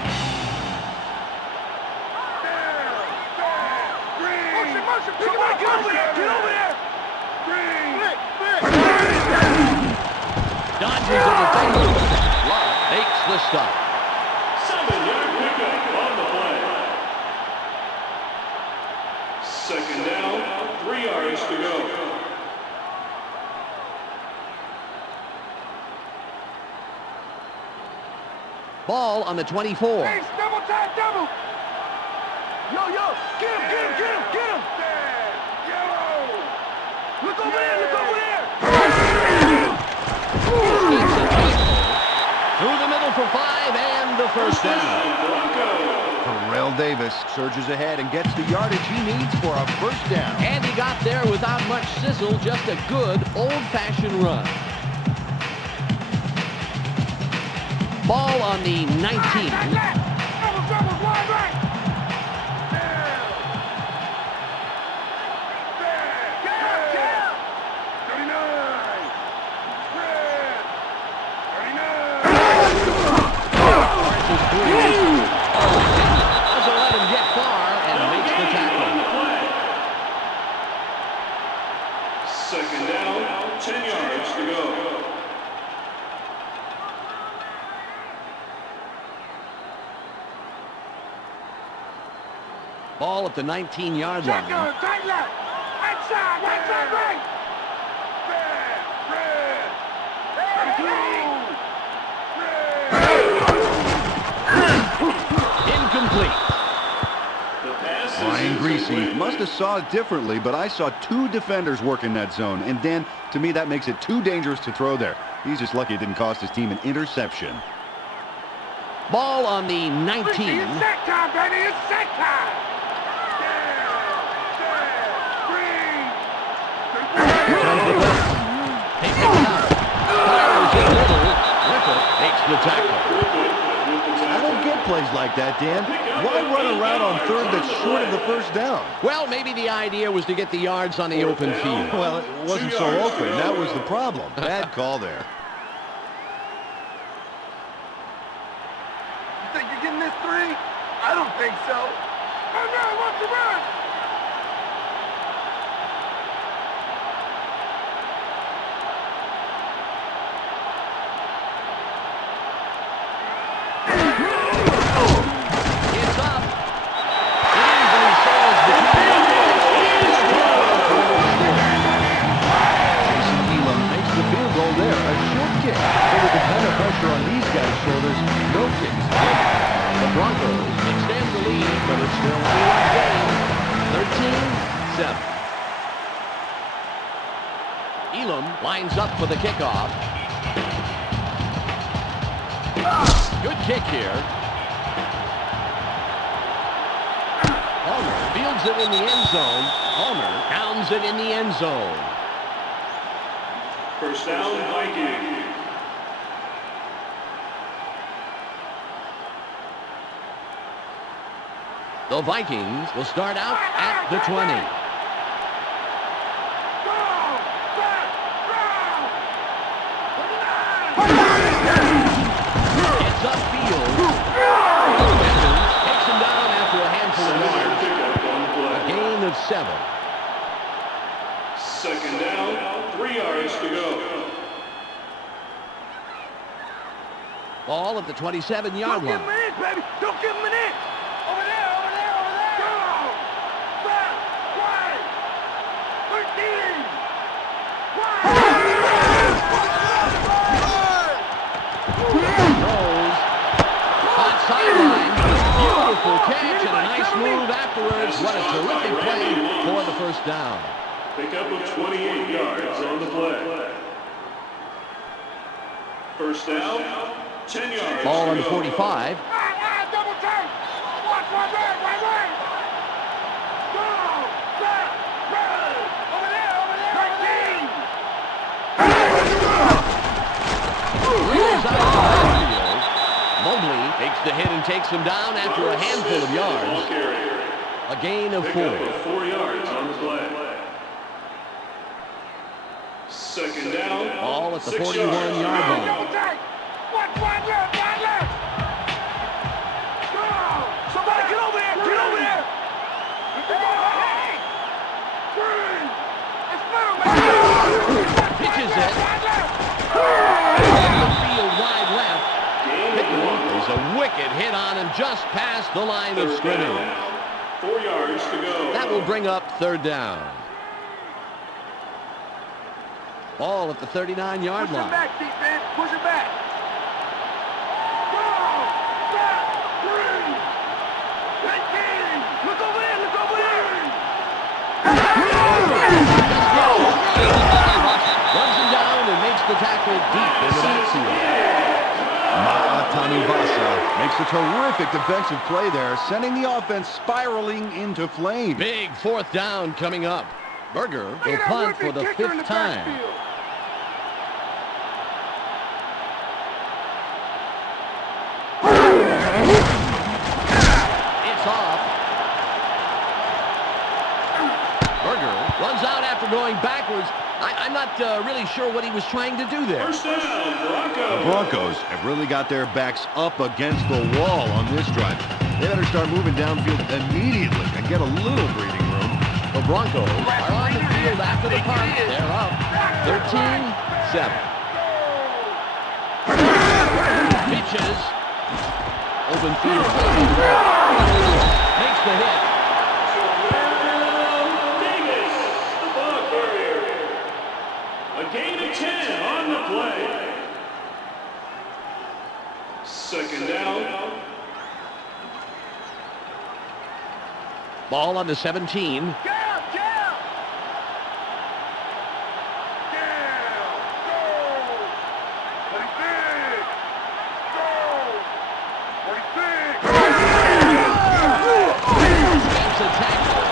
Motion, motion! Somebody get over there! Get over there! Dodges the defender. Love makes the stop. 7-yard pickup on the play. 2nd down, 3 yards to go. Ball on the 24. Hey, double time, double! Yo, get him, get him, get him, get him! Look over there, look over there! Through the middle for 5 and the first down. Terrell Davis surges ahead and gets the yardage he needs for a first down. And he got there without much sizzle, just a good old-fashioned run. Ball on the 19. Double, wide right! Get 39! Red! 39! Doesn't let him get far and makes the tackle. 2nd down, 10 yards to go. Ball at the 19-yard line. Tight left! Outside, right! Red! 32! Red! complete. The pass is Ryan Greasy incomplete. must have saw it differently, but I saw 2 defenders work in that zone. And Dan, to me, that makes it too dangerous to throw there. He's just lucky it didn't cost his team an interception. Ball on the 19. It's sack time, baby. It's sack time. He picks out. Fires in middle. Whippet makes the tackle. I don't get plays like that, Dan. Why run around on third that's short of the first down? Well, maybe the idea was to get the yards on the open field. Well, it wasn't so open. That was the problem. Bad call there. You think you're getting this 3? I don't think so. Oh no, what's the run? It's up. It easily sails between Jason Elam makes the field goal there. A short kick. But with the kind of pressure on these guys' shoulders, no kicks. the Broncos extend the lead, but it's still anyone's game. 13-7. Elam lines up for the kickoff. Good kick here. Palmer fields it in the end zone. Palmer pounds it in the end zone. First down, Vikings. The Vikings will start out at the 20. It's upfield. Evans takes him down after a handful of yards. Pickup on the A play. gain of 7. Second down, 3 yards to go. Ball at the 27-yard Don't give him line. an inch, baby. Don't give him an inch. Over there, over there, over there. Go. Back. Wide. 13. Throws. Hot sideline. Beautiful catch and a nice move afterwards. What a terrific play for the first down. Pickup of 28 yards on the play. First down, 10 yards Ball to on the go. 45. Double turn. Watch right there, right there. Go. Back. Right. Over there, over there, over there. Wheels out of the backfield. Mobley takes the hit and takes him down after a handful of yards. A gain of 4. Pickup of 4 yards on the play. Second down, Ball at the 6 41-yard yards. line. Go, Jack. Watch right left, right left. Go. Somebody get over there, get over there. Hey. Three. It's middle, man. Pitches it. Right left. Off the field wide left. Gain of 1. There's a wicked hit on him just past the line of Third scrimmage. down, 4 yards to go. That will bring up third down. Ball at the 39-yard Push it line. back, defense. Push it back. Go. Back. Three. 19. Look over there, look over there. Runs him down and makes the tackle deep in the backfield. Tanuvasa makes a terrific defensive play there, sending the offense spiraling into flame. Big fourth down coming up. Berger Look will at that punt for whipping the kicker in 5th the time. backfield. It's off. Berger runs out after going backwards. I'm not really sure what he was trying to do there. First down, The Broncos. Broncos have really got their backs up against the wall on this drive. They better start moving downfield immediately and get a little breathing room. The Broncos are on the field after the punt. They're up 13-7. Pitches. Open field. Makes the hit. Davis, the ball carrier. A gain of 10 on the play. Second down, Ball on the 17. Jam, jam. Jam, go. 46. Go. 46. Makes a tackle.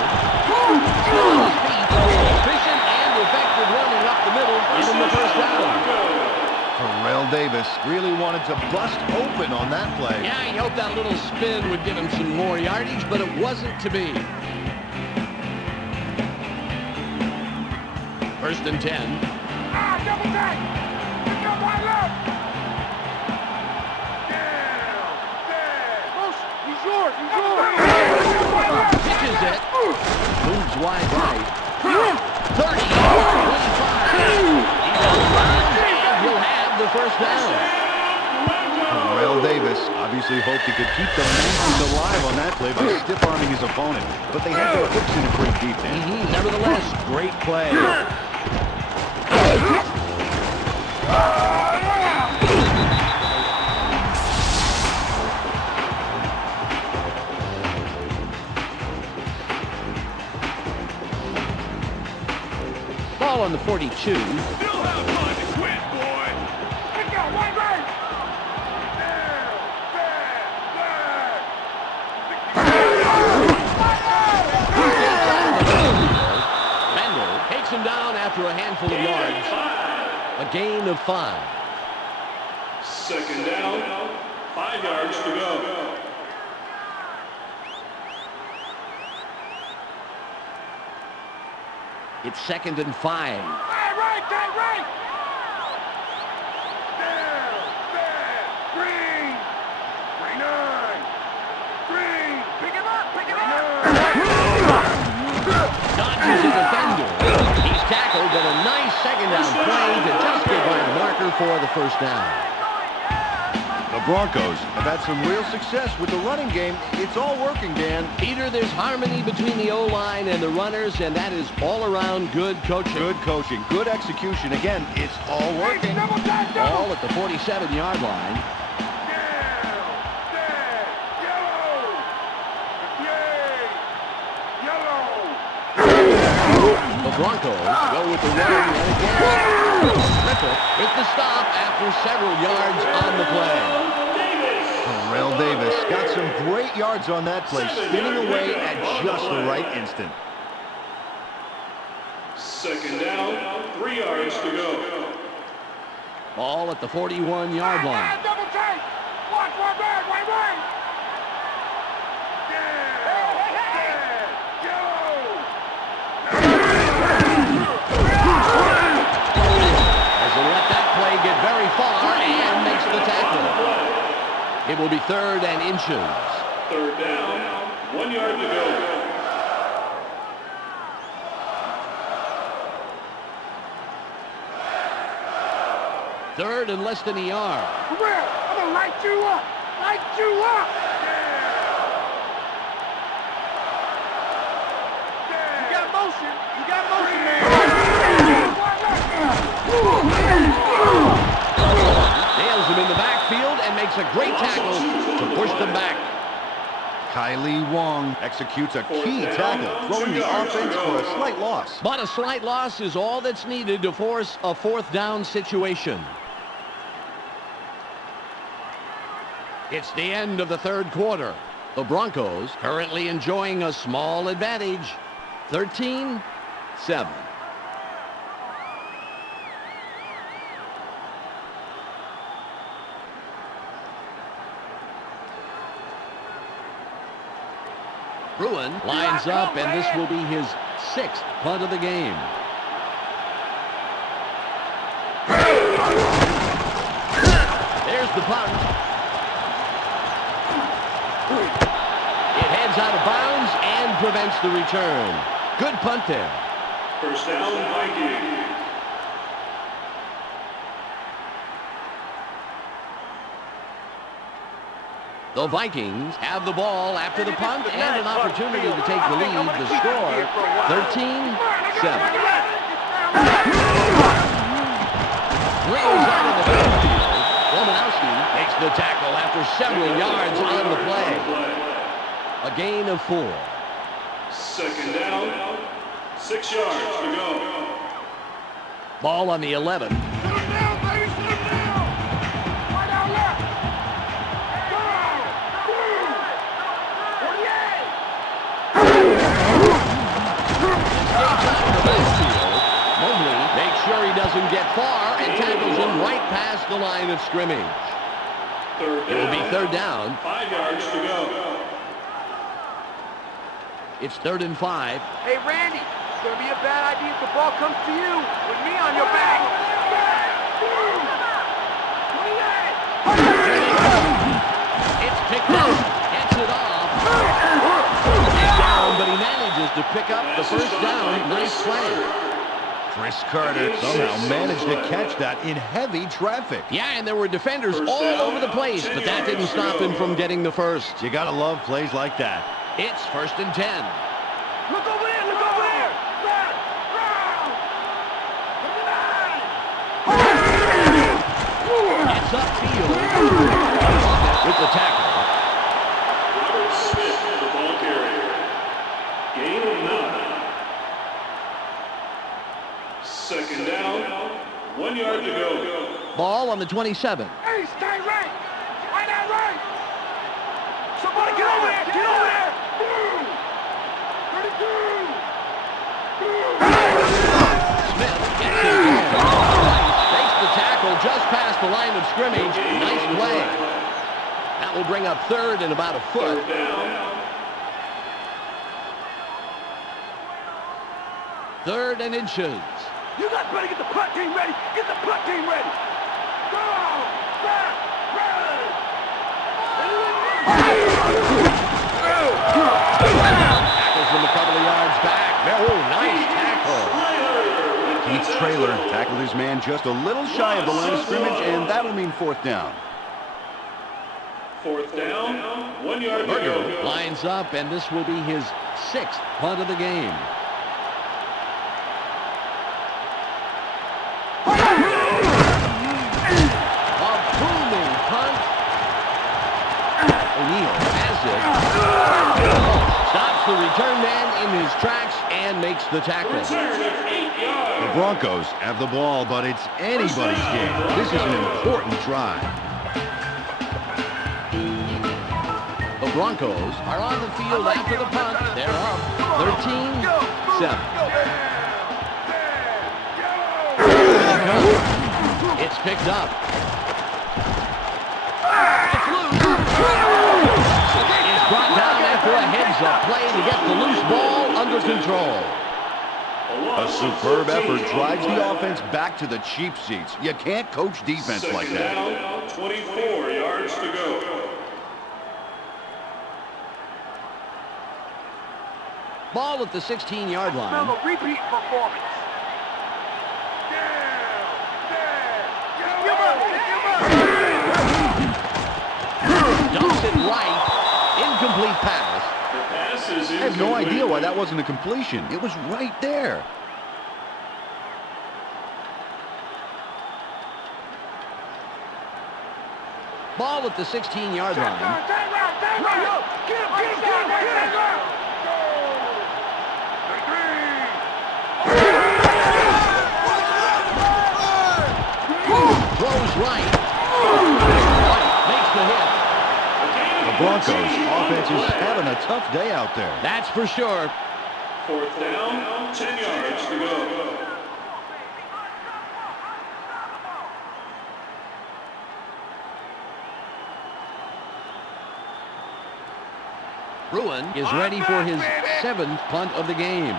Still on his feet. Efficient and effective running up the middle. Give him the first down. Terrell Davis really wanted to bust open on that play. Yeah, he hoped that little spin would give him some more yardage, but it wasn't to be. First and 10. Ah, double tight. Pick up wide left. Down. Dead. Motion. He's yours. He's yours. Pitches it. Moves wide right. 30. 25. He's on the line, and he'll have the first down. Terrell Davis obviously hoped he could keep the Monkeys alive on that play by stiff-arming his opponent, but they had to fix it in great defense. Nevertheless, great play. Ball on the 42. Still have time to quit, boy. Pick up wide right. Down. Dead. Bender takes him down after a handful of yards. A gain of 5. Second down, 5 yards to go. It's second and 5. Tight right. Tight right. Down. Dead. Green. 39. Green. Pick him up. Pick him up. Dodges a defender. He's tackled, but a nice second down play to just get by the marker for the first down. The Broncos have had some real success with the running game. It's all working, Dan. Peter, there's harmony between the O-line and the runners, and that is all around good coaching. Good coaching, good execution. Again, it's all working. Double tight. Double. Ball at the 47-yard line. Down. Dead. Yellow. Yay. Yellow. The Broncos go with the run yet again. Griffith with the stop after several yards on the play. Terrell Davis got some great yards on that play, spinning away at just the right instant. Second down, 3 yards to go. Ball at the 41-yard line. Double tight. Watch one back. Wait, wait. Dead. Yellow. Hasn't let that play get very far and makes the tackle. It will be third and inches. Third down, 1 yard to go. Third and less than a yard. Come here. I'm going to light you up. Light you up. You got motion. You got motion, man. Nails him in the backfield and makes a great tackle to push them back. Kylie Wong executes a key tackle, throwing the offense for a slight loss. But a slight loss is all that's needed to force a fourth down situation. It's the end of the third quarter. The Broncos currently enjoying a small advantage, 13-7. Bruin lines up, and this will be his 6th punt of the game. There's the punt. It heads out of bounds and prevents the return. Good punt there. First down, Vikings. The Vikings have the ball after the punt and an opportunity to take the lead. The score, 13-7. Throws out of the backfield. Romanowski makes the tackle after several yards on the play. A gain of 4. Second down, 6 yards to go. Ball on the 11. Sit him down, baby, sit him down. Right down left. Go. 48. Escapes out of the backfield. Mobley makes sure he doesn't get far and tackles him right past the line of scrimmage. It will be third down. 5 yards to go. It's 3rd and 5. Hey, Randy, it's going to be a bad idea if the ball comes to you with me on your back. It's picked up. Gets it off. He's down, but he manages to pick up the first down. Nice play. Chris Carter somehow managed to catch that in heavy traffic. Yeah, and there were defenders all over the place, but that didn't stop him from getting the first. You gotta love plays like that. It's 1st and 10. Look over there, look over there. Back, round. It's upfield. With the tackle. Robert Smith, the ball carrier. Gain of 9. Second down, 1 yard to go. Ball on the 27. Hey, stay right. Right out right. Somebody get over there, get over there. 32. Smith gets it going. Makes the tackle just past the line of scrimmage. Nice play. That will bring up 3rd and about a foot. Third down, 3rd and inches. You guys better get the punt team ready. Get the punt team ready. Go. Back. Ready. Tackles him a couple of yards back. Oh, nice tackle. Keith Traylor tackled his man just a little shy of the line of scrimmage, and that'll mean 4th down. 4th down, 1 yard to Berger go. lines up, and this will be his 6th punt of the game. A booming punt. O'Neal has it. Stops the return man in his tracks and makes the tackle. Return of 8 yards. The Broncos have the ball, but it's anybody's game. This is an important try. The Broncos are on the field after the punt. They're up 13-7. It's picked up. It's loose. It's brought down after a heads-up play to get the loose ball under control. A superb effort drives the offense back to the cheap seats. You can't coach defense like Second that. down, 24 yards to go. Ball at the 16-yard Now line. the repeat performance. Dumps it right. Incomplete pass. The pass is I have no incomplete. idea why that wasn't a completion. It was right there. Ball at the 16-yard line. Throws right. Makes the hit. The Broncos offense is having a tough day out there. That's for sure. 4th down, 10 yards to go. Bruin is ready for his 7th punt of the game.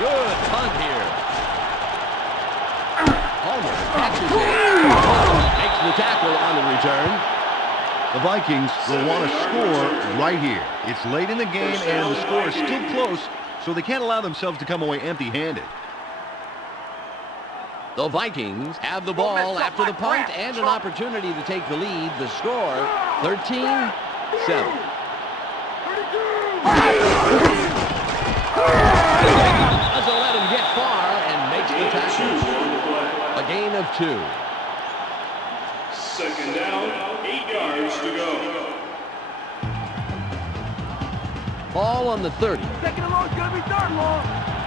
Good punt here. Homer catches it. Makes the tackle on the return. The Vikings will want to score right here. It's late in the game and the score is still close, so they can't allow themselves to come away empty-handed. The Vikings have the ball after the punt and an opportunity to take the lead. The score, 13-7. Doesn't let him get far and makes the tackle. A gain of 2. Second down, 8 yards to go. Ball on the 30. Second and long is going to be third long.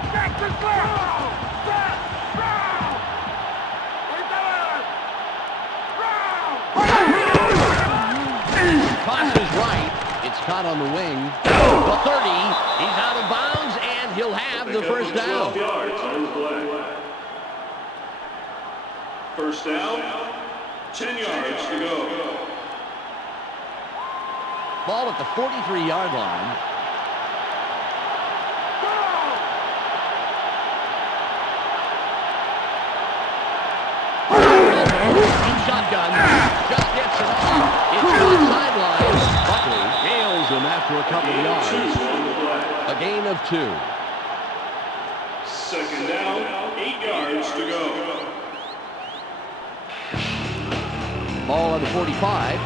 Back to left. Back. Round. Toss is right. It's caught on the wing. The 30. He's out of bounds, and he'll have the first down. 12 yards on the play. First down, 10 yards to go. Ball at the 43-yard line. Shotgun. Just gets it off. It's caught sideline. Buckley nails him after a couple of yards. A gain of 2. Second down, 8 yards to go. Ball on the 45.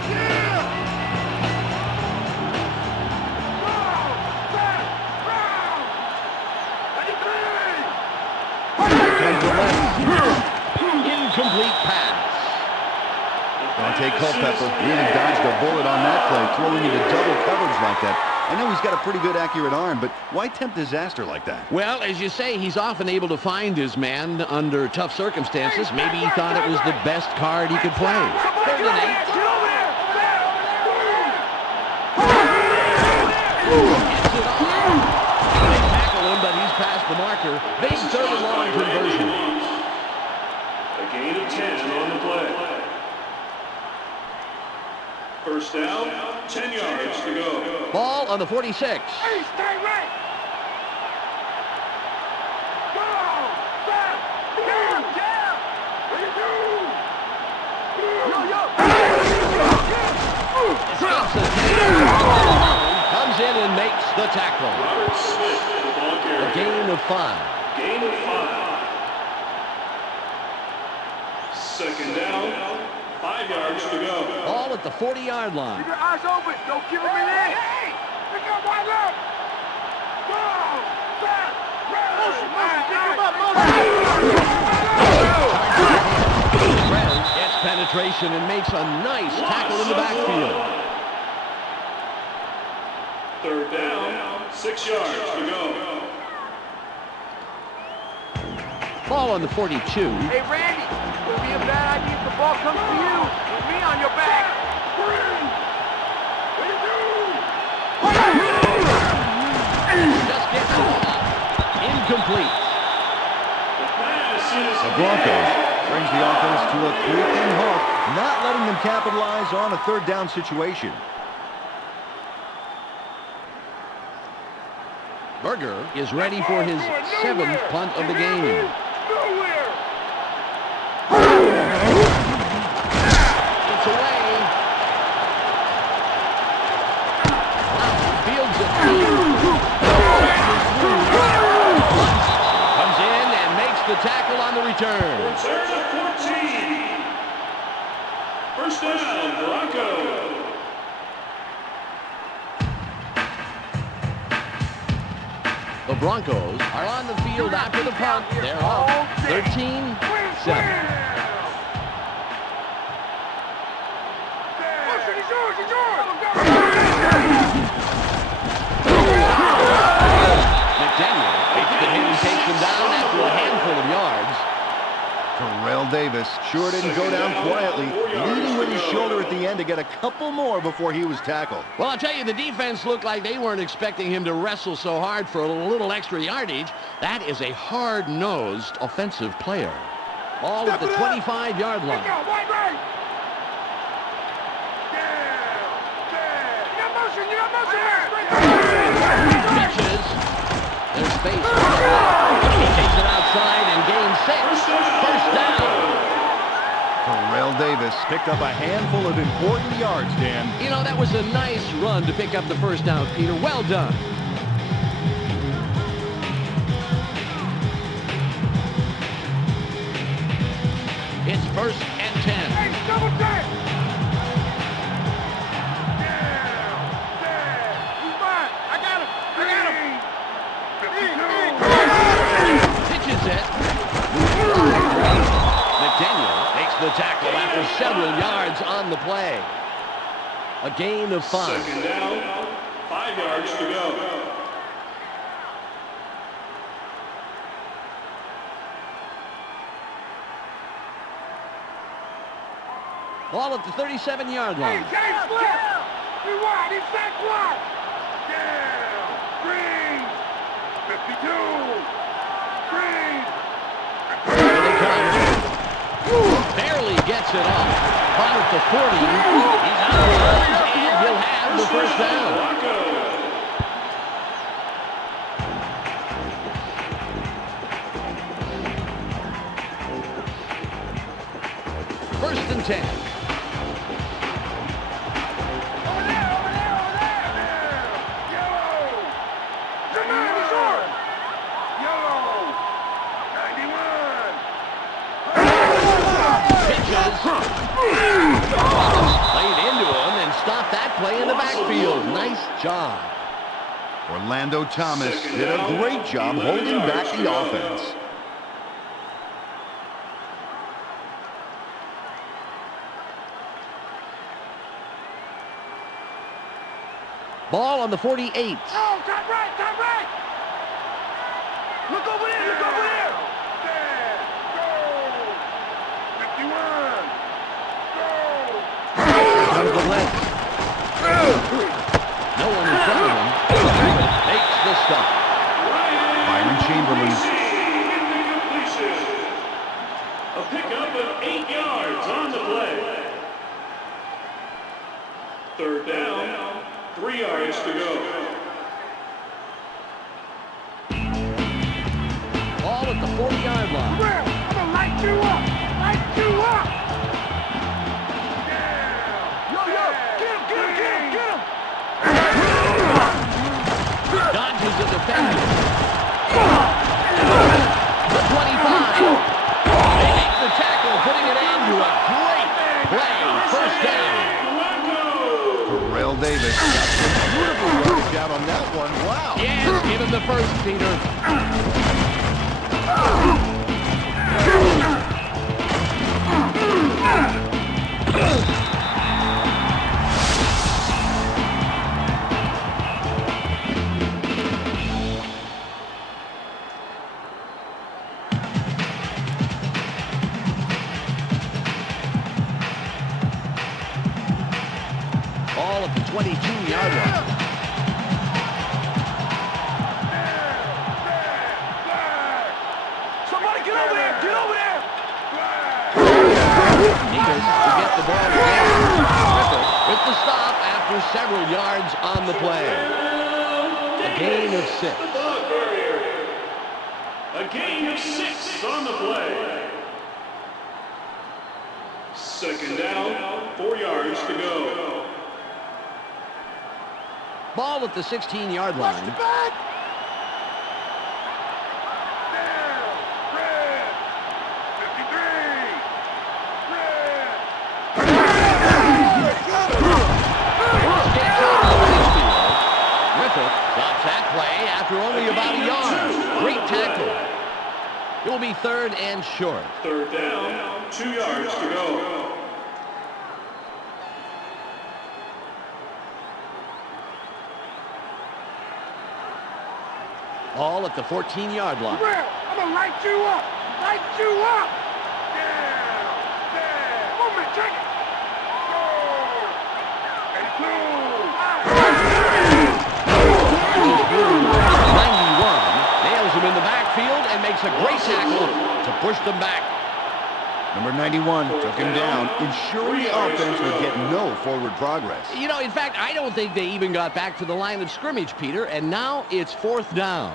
Incomplete pass. Dante Culpepper really dodged a bullet on that play, throwing into double coverage like that. I know he's got a pretty good accurate arm, but why tempt disaster like that? Well, as you say, he's often able to find his man under tough circumstances. Maybe he thought it was the best card he could play. Third and 8. Gets it on. They tackle him, but he's past the marker. Big third and long conversion. A gain of 10 on the play. First down, 10 yards to go. Ball on the 46. Hey, stay right. Go. Back. Down. Down. What you do? Yo. Johnson comes in and makes the tackle. Robert Smith, the ball carrier. A gain of 5. Gain of 5. Second down, 5 yards to go. Ball at the 40-yard line. Keep your eyes open. Don't give him an inch. Hey. Pick up wide left. Go. Back. Motion. Pick him up. Brez gets penetration and makes a nice tackle in the backfield. Third down, 6 yards to go. Ball on the 42. Hey, Randy. It would be a bad idea if the ball comes to you with me on your back. Just gets it off. Incomplete. The Broncos brings the offense to a creeping halt, not letting them capitalize on a third down situation. Berger is ready for his 7th punt of the game. It's away. Fields it. Comes in and makes the tackle on the return. Return of 14. First down, Broncos. The Broncos are on the field after the punt. They're up 13-7. McDaniel takes the hit and takes him down after a handful of yards. Terrell Davis sure didn't go down quietly, leading with his shoulder at the end to get a couple more before he was tackled. Well, I'll tell you, the defense looked like they weren't expecting him to wrestle so hard for a little extra yardage. That is a hard-nosed offensive player. Ball at the 25-yard line. Pitches. There's space. He takes it outside and gains 6. First down. Terrell Davis picked up a handful of important yards, Dan. You know, that was a nice run to pick up the first down, Peter. Well done. It's 1st and 10. Hey, double check. Pitches it. McDaniel takes the tackle after several yards on play. A gain of 5. Second down, 5 yards to go. Ball at the 37-yard line. Hey, James Flip! He wide, he's sack wide! Down! Green! 52! Green! Here they come. Barely gets it off. Caught at the 40. He's out of bounds, and he'll have the first down. First and 10. Played into him and stopped that play in the backfield. Nice job. Orlando Thomas did a great job holding back the offense. Ball on the 48. Oh, top right, top right! Look over there, look over there! There, go! 51, go! Comes the left. No one in front of him. Makes the stop. Byron Chamberlain. A pickup of 8 yards on the play. Third down, 3 yards to go. Ball at the 40-yard line. Well, I'm gonna light you up! Light you up! Yo, yo! Get him, get him, get him, get him! Dodges a defender. The 25. They make the tackle, putting it into a great play. First down. Terrell Davis got some beautiful yardage out on that one. Wow. Yes, give him the first, Peter. Ball at the 22-yard line. Somebody get over there! Get over there! Eagles to get the ball again. Griffith with the stop after several yards on the play. A gain of 6. A gain of 6 on the play. Second down, 4 yards to go. Ball at the 16-yard Watch line. the back! Down! Red! 53! Red! Escapes out of the field. Griffith stops that play after only about a yard. Great tackle. It will be third and short. Third down, 2 yards to go. Ball at the 14-yard line. Well, I'm gonna light you up! Light you up! Down! Down! Movement, check it! Go! 91 nails him in the backfield and makes a great tackle to push them back. Number 91 took him down, ensuring the offense would get no forward progress. You know, in fact, I don't think they even got back to the line of scrimmage, Peter, and now it's fourth down.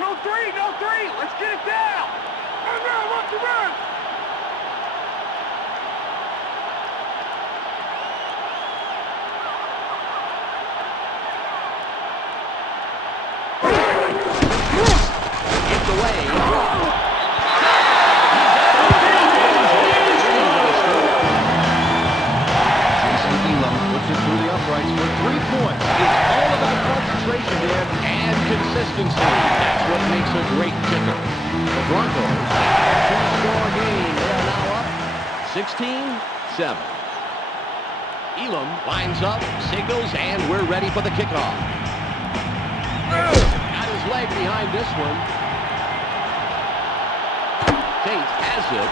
No three! No three! Let's get it down! Run, to run! It's away. Jason Elam puts it through the uprights for 3 points. It's all about concentration, Dan. And consistency. That's what makes a great kicker. The Broncos have a 2-score game 16-7. Elam lines up, signals, and we're ready for the kickoff. Got his leg behind this one. Tate has it.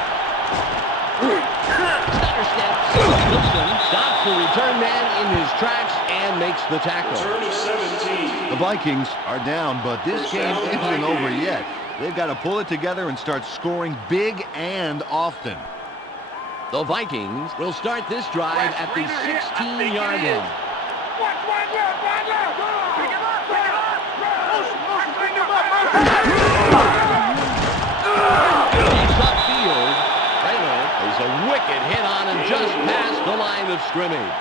Stutter steps. Wilson stops the return man in his tracks and makes the tackle. Turn of 17. The Vikings are down, but this game isn't over yet. They've got to pull it together and start scoring big and often. The Vikings will start this drive at the 16-yard line. Watch wide left, wide left. Pick him up, pick him up. Pick him up. He's upfield. Taylor is a wicked hit on him just past the line of scrimmage.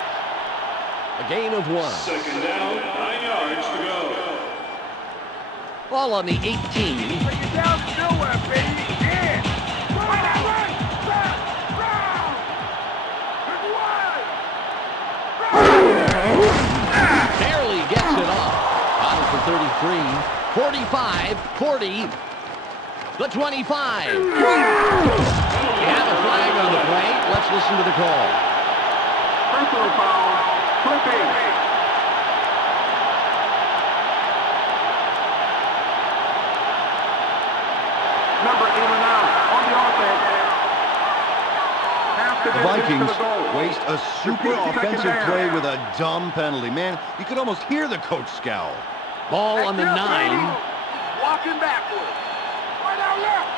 A gain of 1. Second down, 9 yards to go. Ball on the 18. Bring it down nowhere, baby. Yeah. Right. Barely gets it off. Out of the 33, 45, 40, the 25. We have a flag on the play. Let's listen to the call. Personal foul. Clipping. Number 8 on the offense. The Vikings waste a super offensive play with a dumb penalty. Man, you could almost hear the coach scowl. Ball on the 9. Walking backwards. Right out left.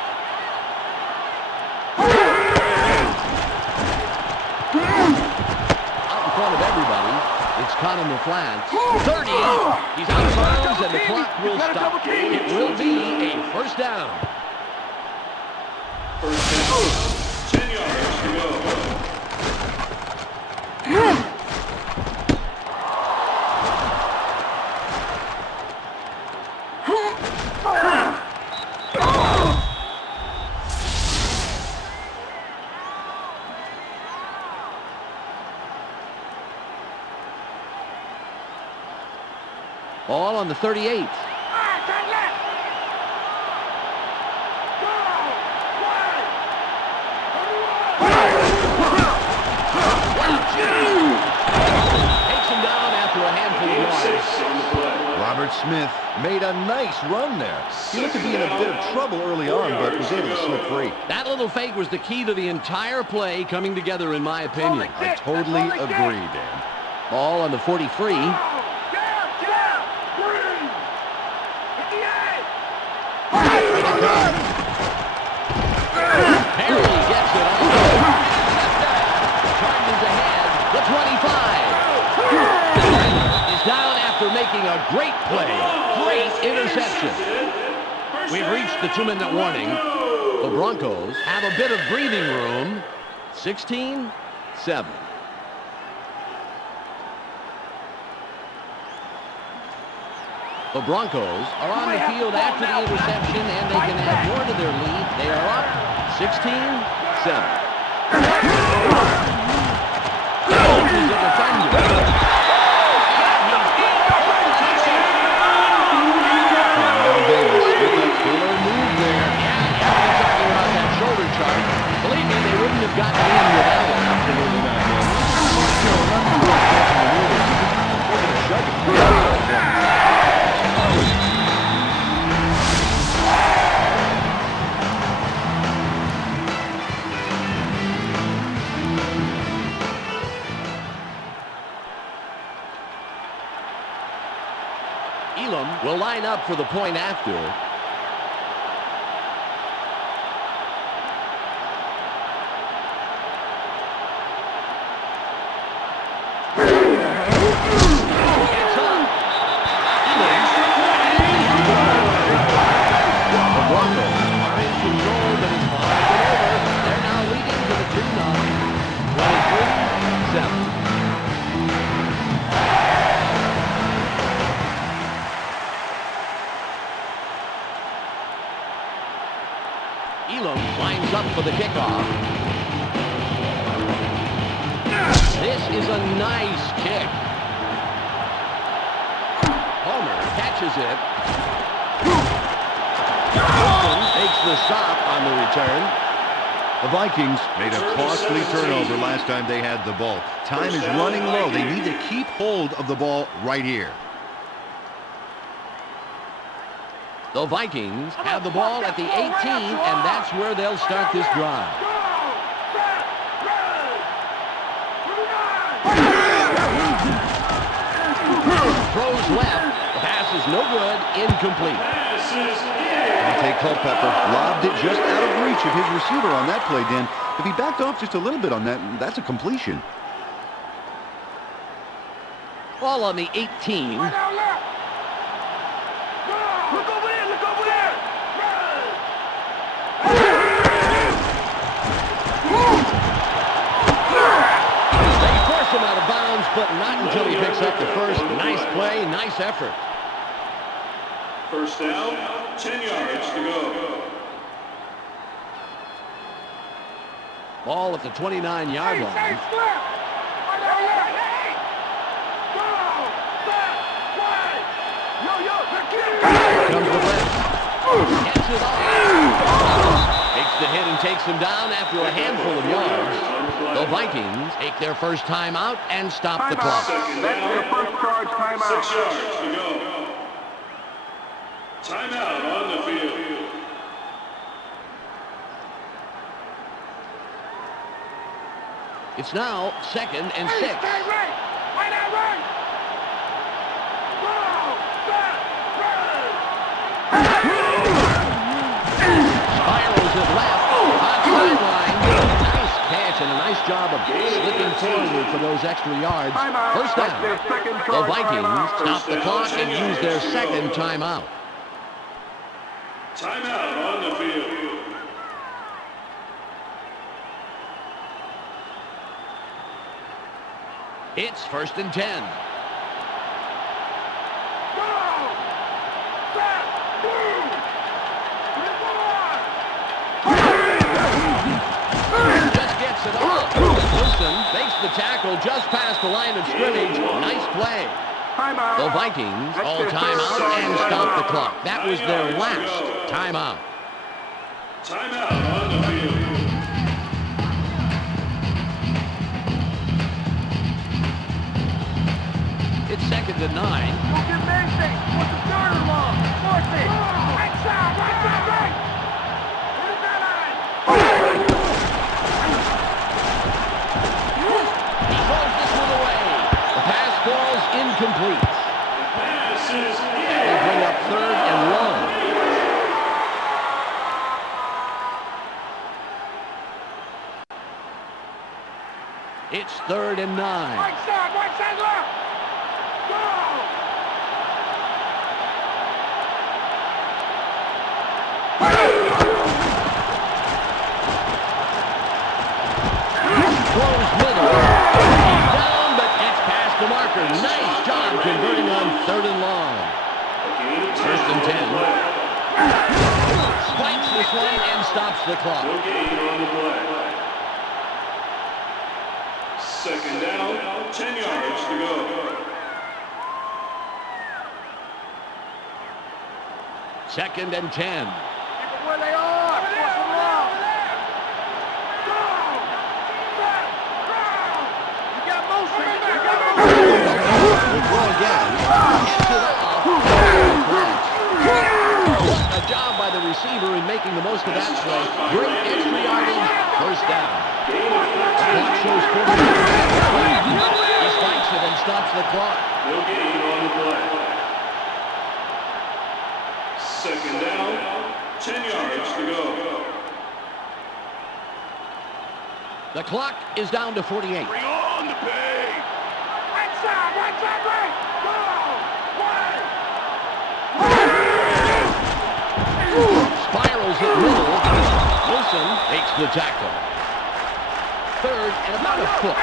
Out in front of everybody, it's caught in the flats. 30. He's out of bounds and the clock will stop. It will be a first down. First down, 10 yards to go. Ball on the 38. Takes him down after a handful of yards. Robert Smith made a nice run there. He looked to be in a bit of trouble early on, but was able to slip free. That little fake was the key to the entire play coming together, in my opinion. I totally agree, Dan. Ball on the 43. Barely gets it off. Charges ahead. The 25. Is down after making a great play. Great interception. We've reached the 2-minute warning. The Broncos have a bit of breathing room. 16-7. The Broncos are on the field after the interception, and they can add more to their lead. They are up 16-7. Is a defender. Davis with a killer move there. Yeah, we're talking about that shoulder chart. Believe me, they wouldn't have gotten in without it. Absolutely not. Elam will line up for the point after. It's up. The Broncos are in control, but it's far from over. They're now leading to the 2-0. 23-7. Elam lines up for the kickoff. This is a nice kick. Homer catches it. Wilson takes the stop on the return. The Vikings made a costly turnover last time they had the ball. Time is running low. They need to keep hold of the ball right here. The Vikings have the ball at the 18, and that's where they'll start this drive. Throws left. The pass is no good. Incomplete. Dante Culpepper lobbed it just out of reach of his receiver on that play, Dan. If he backed off just a little bit on that, that's a completion. Ball on the 18. Look over there, look over there. They force him out of bounds, but not until he picks up the first. Nice play, nice effort. First down, 10 yards to go. Ball at the 29-yard line. Comes the blitz. Gets it off. Takes the hit and takes him down after a handful of yards. The Vikings take their first time out and stop the clock. Second down, That's your first charge timeout. 6 yards to go. Timeout on the field. It's now 2nd and 6. Spirals it left. On sideline. Nice catch and a nice job of slipping forward for those extra yards. First down. The Vikings stop the clock and use their second timeout. Timeout on the field. It's 1st and 10. Just gets it off. Wilson makes the tackle just past the line of scrimmage. Nice play. The Vikings call timeout and stop the clock. That was their last timeout. Timeout on the field. It's 2nd and 9. He throws this one away. The pass falls incomplete. Pass is They bring up 3rd and 1. It's 3rd and 9. Right side left. Go! Throws middle. He's down, but gets past the marker. Nice job converting on 3rd and long. 1st and 10. Spikes this one and stops the clock. No gain on the play. Second down, 10 yards to go. Second and 10. Keep them where they are. Force them out. Go! You got motion. Will throw again. Gets it off. What a job by the receiver in making the most of that play. Great extra yardage. First down. The clock shows 40 seconds. He spikes it and stops the clock. No gain on the play. Second down, 10 yards to go. The clock is down to 48. Bring on the pain. Right side, right. Go! Spirals it middle. Wilson makes the tackle. 3rd and about a foot.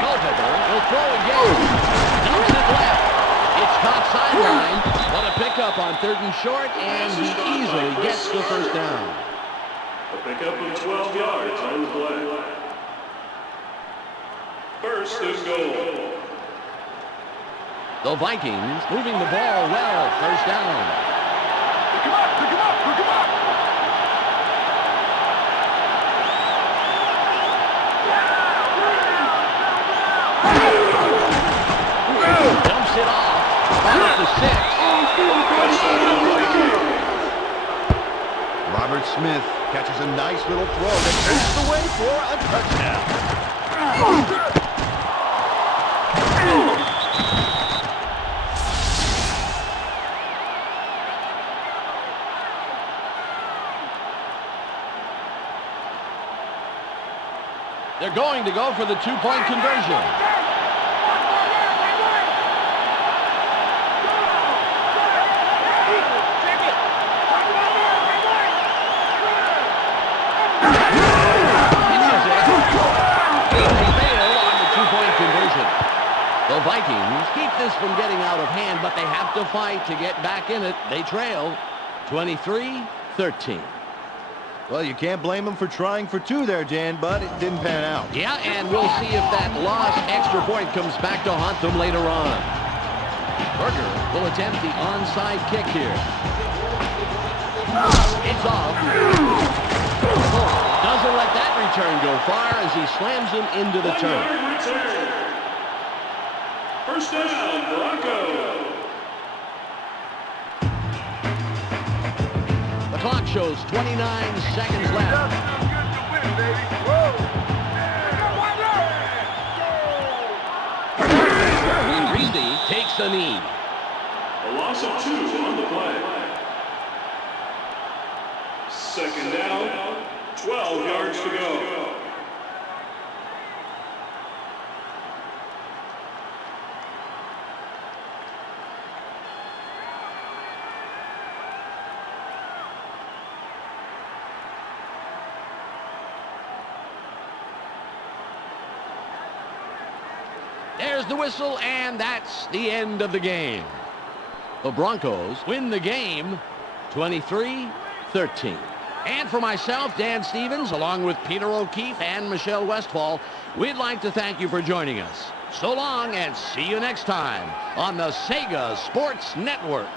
Culpepper will throw again. Dumps it left. It's caught sideline. What a pickup on 3rd and short, and he easily gets the first down. A pickup of 12 yards on the play. First and goal. The Vikings moving the ball well. First down. Pick him up. On up to 6. Robert Smith catches a nice little throw that paves the way for a touchdown. They're going to go for the two-point conversion. The Vikings keep this from getting out of hand, but they have to fight to get back in it. They trail 23-13. Well, you can't blame them for trying for 2 there, Dan, but it didn't pan out. Yeah, and we'll see if that lost extra point comes back to haunt them later on. Berger will attempt the onside kick here. It's off. Doesn't let that return go far as he slams him into the turf. First down, Broncos. The clock shows 29 seconds left. Reedy takes a knee. A loss of 2 on the play. Second down, 12 yards to go. There's the whistle, and that's the end of the game. The Broncos win the game 23-13. And for myself, Dan Stevens, along with Peter O'Keefe and Michelle Westfall, we'd like to thank you for joining us. So long, and see you next time on the Sega Sports Network.